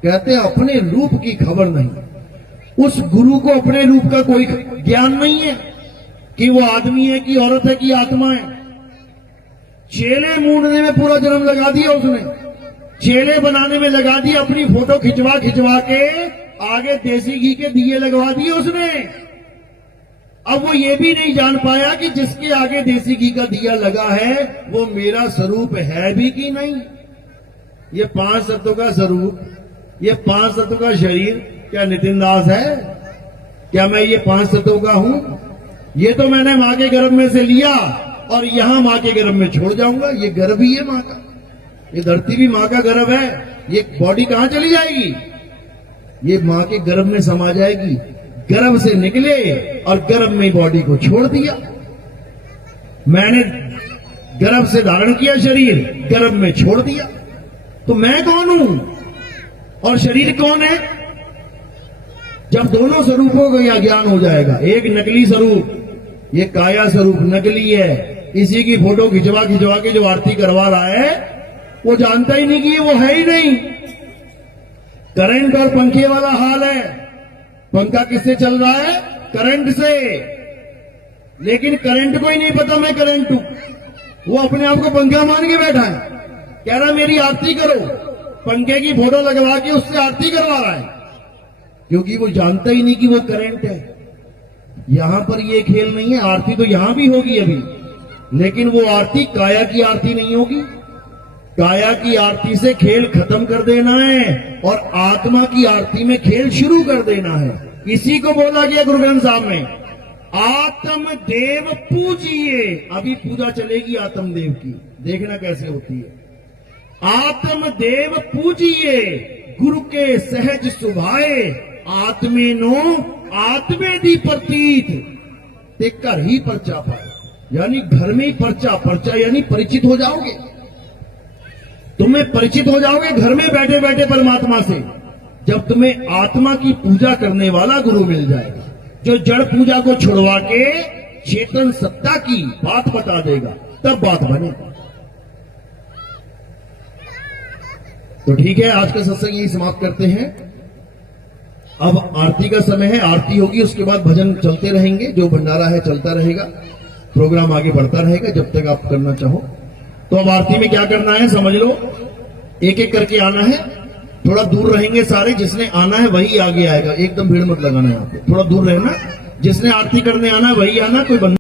कहते हैं अपने रूप की खबर नहीं। उस गुरु को अपने रूप का कोई ज्ञान नहीं है कि वो आदमी है कि औरत है कि आत्मा है। चेले मूंढने में पूरा जन्म लगा दिया उसने, चेले बनाने में लगा दिया, अपनी फोटो खिंचवा खिंचवा के आगे देसी घी के दिए लगवा दिए उसने। अब वो ये भी नहीं जान पाया कि जिसके आगे देसी घी का दिया लगा है वो मेरा स्वरूप है भी कि नहीं। ये 5 तत्वों का स्वरूप, ये 5 तत्वों का शरीर क्या नितिन दास है? क्या मैं ये 5 तत्वों का हूं? ये तो मैंने मां के गर्भ में से लिया और यहां मां के गर्भ में छोड़ जाऊंगा। ये गर्भ ही है मां का, ये धरती भी मां का गर्भ है। ये बॉडी कहां चली जाएगी? ये मां के गर्भ में समा जाएगी। गर्भ से निकले और गर्भ में बॉडी को छोड़ दिया। मैंने गर्भ से धारण किया शरीर, गर्भ में छोड़ दिया। तो मैं कौन हूं और शरीर कौन है? जब दोनों स्वरूपों का यह ज्ञान हो जाएगा, एक नकली स्वरूप, ये काया स्वरूप नकली है, इसी की फोटो खिंचवा खिंचवा के जो आरती करवा रहा है वो जानता ही नहीं कि ये वो है ही नहीं। करंट और पंखे वाला हाल है। पंखा किससे चल रहा है? करंट से। लेकिन करंट को ही नहीं पता मैं करंट हूं। वो अपने आप को पंखा मान के बैठा है, कह रहा मेरी आरती करो, पंखे की फोटो लगवा के उससे आरती करवा रहा है, क्योंकि वो जानता ही नहीं कि वो करंट है। यहां पर ये खेल नहीं है। आरती तो यहां भी होगी अभी, लेकिन वो आरती काया की आरती नहीं होगी। काया की आरती से खेल खत्म कर देना है और आत्मा की आरती में खेल शुरू कर देना है। इसी को बोला गया गुरु ग्रंथ साहब में, आत्म देव पूजिए। अभी पूजा चलेगी आत्मदेव की, देखना कैसे होती है। आत्म देव पूजिए, गुरु के सहज सुभाए, आत्मे नो आत्मे दी प्रतीत। ते घर ही पर्चा पाए, यानी घर में ही पर्चा यानी परिचित हो जाओगे। तुम्हें परिचित हो जाओगे घर में बैठे बैठे परमात्मा से, जब तुम्हें आत्मा की पूजा करने वाला गुरु मिल जाएगा, जो जड़ पूजा को छुड़वा के चेतन सत्ता की बात बता देगा, तब बात बनेगी। तो ठीक है, आज का सत्संग यही समाप्त करते हैं। अब आरती का समय है, आरती होगी, उसके बाद भजन चलते रहेंगे, जो भंडारा है चलता रहेगा, प्रोग्राम आगे बढ़ता रहेगा जब तक आप करना चाहो। तो अब आरती में क्या करना है समझ लो, एक एक करके आना है। थोड़ा दूर रहेंगे सारे, जिसने आना है वही आगे आएगा, एकदम भीड़ मत लगाना है। यहाँ पे थोड़ा दूर रहना, जिसने आरती करने आना है वही आना, कोई बंदा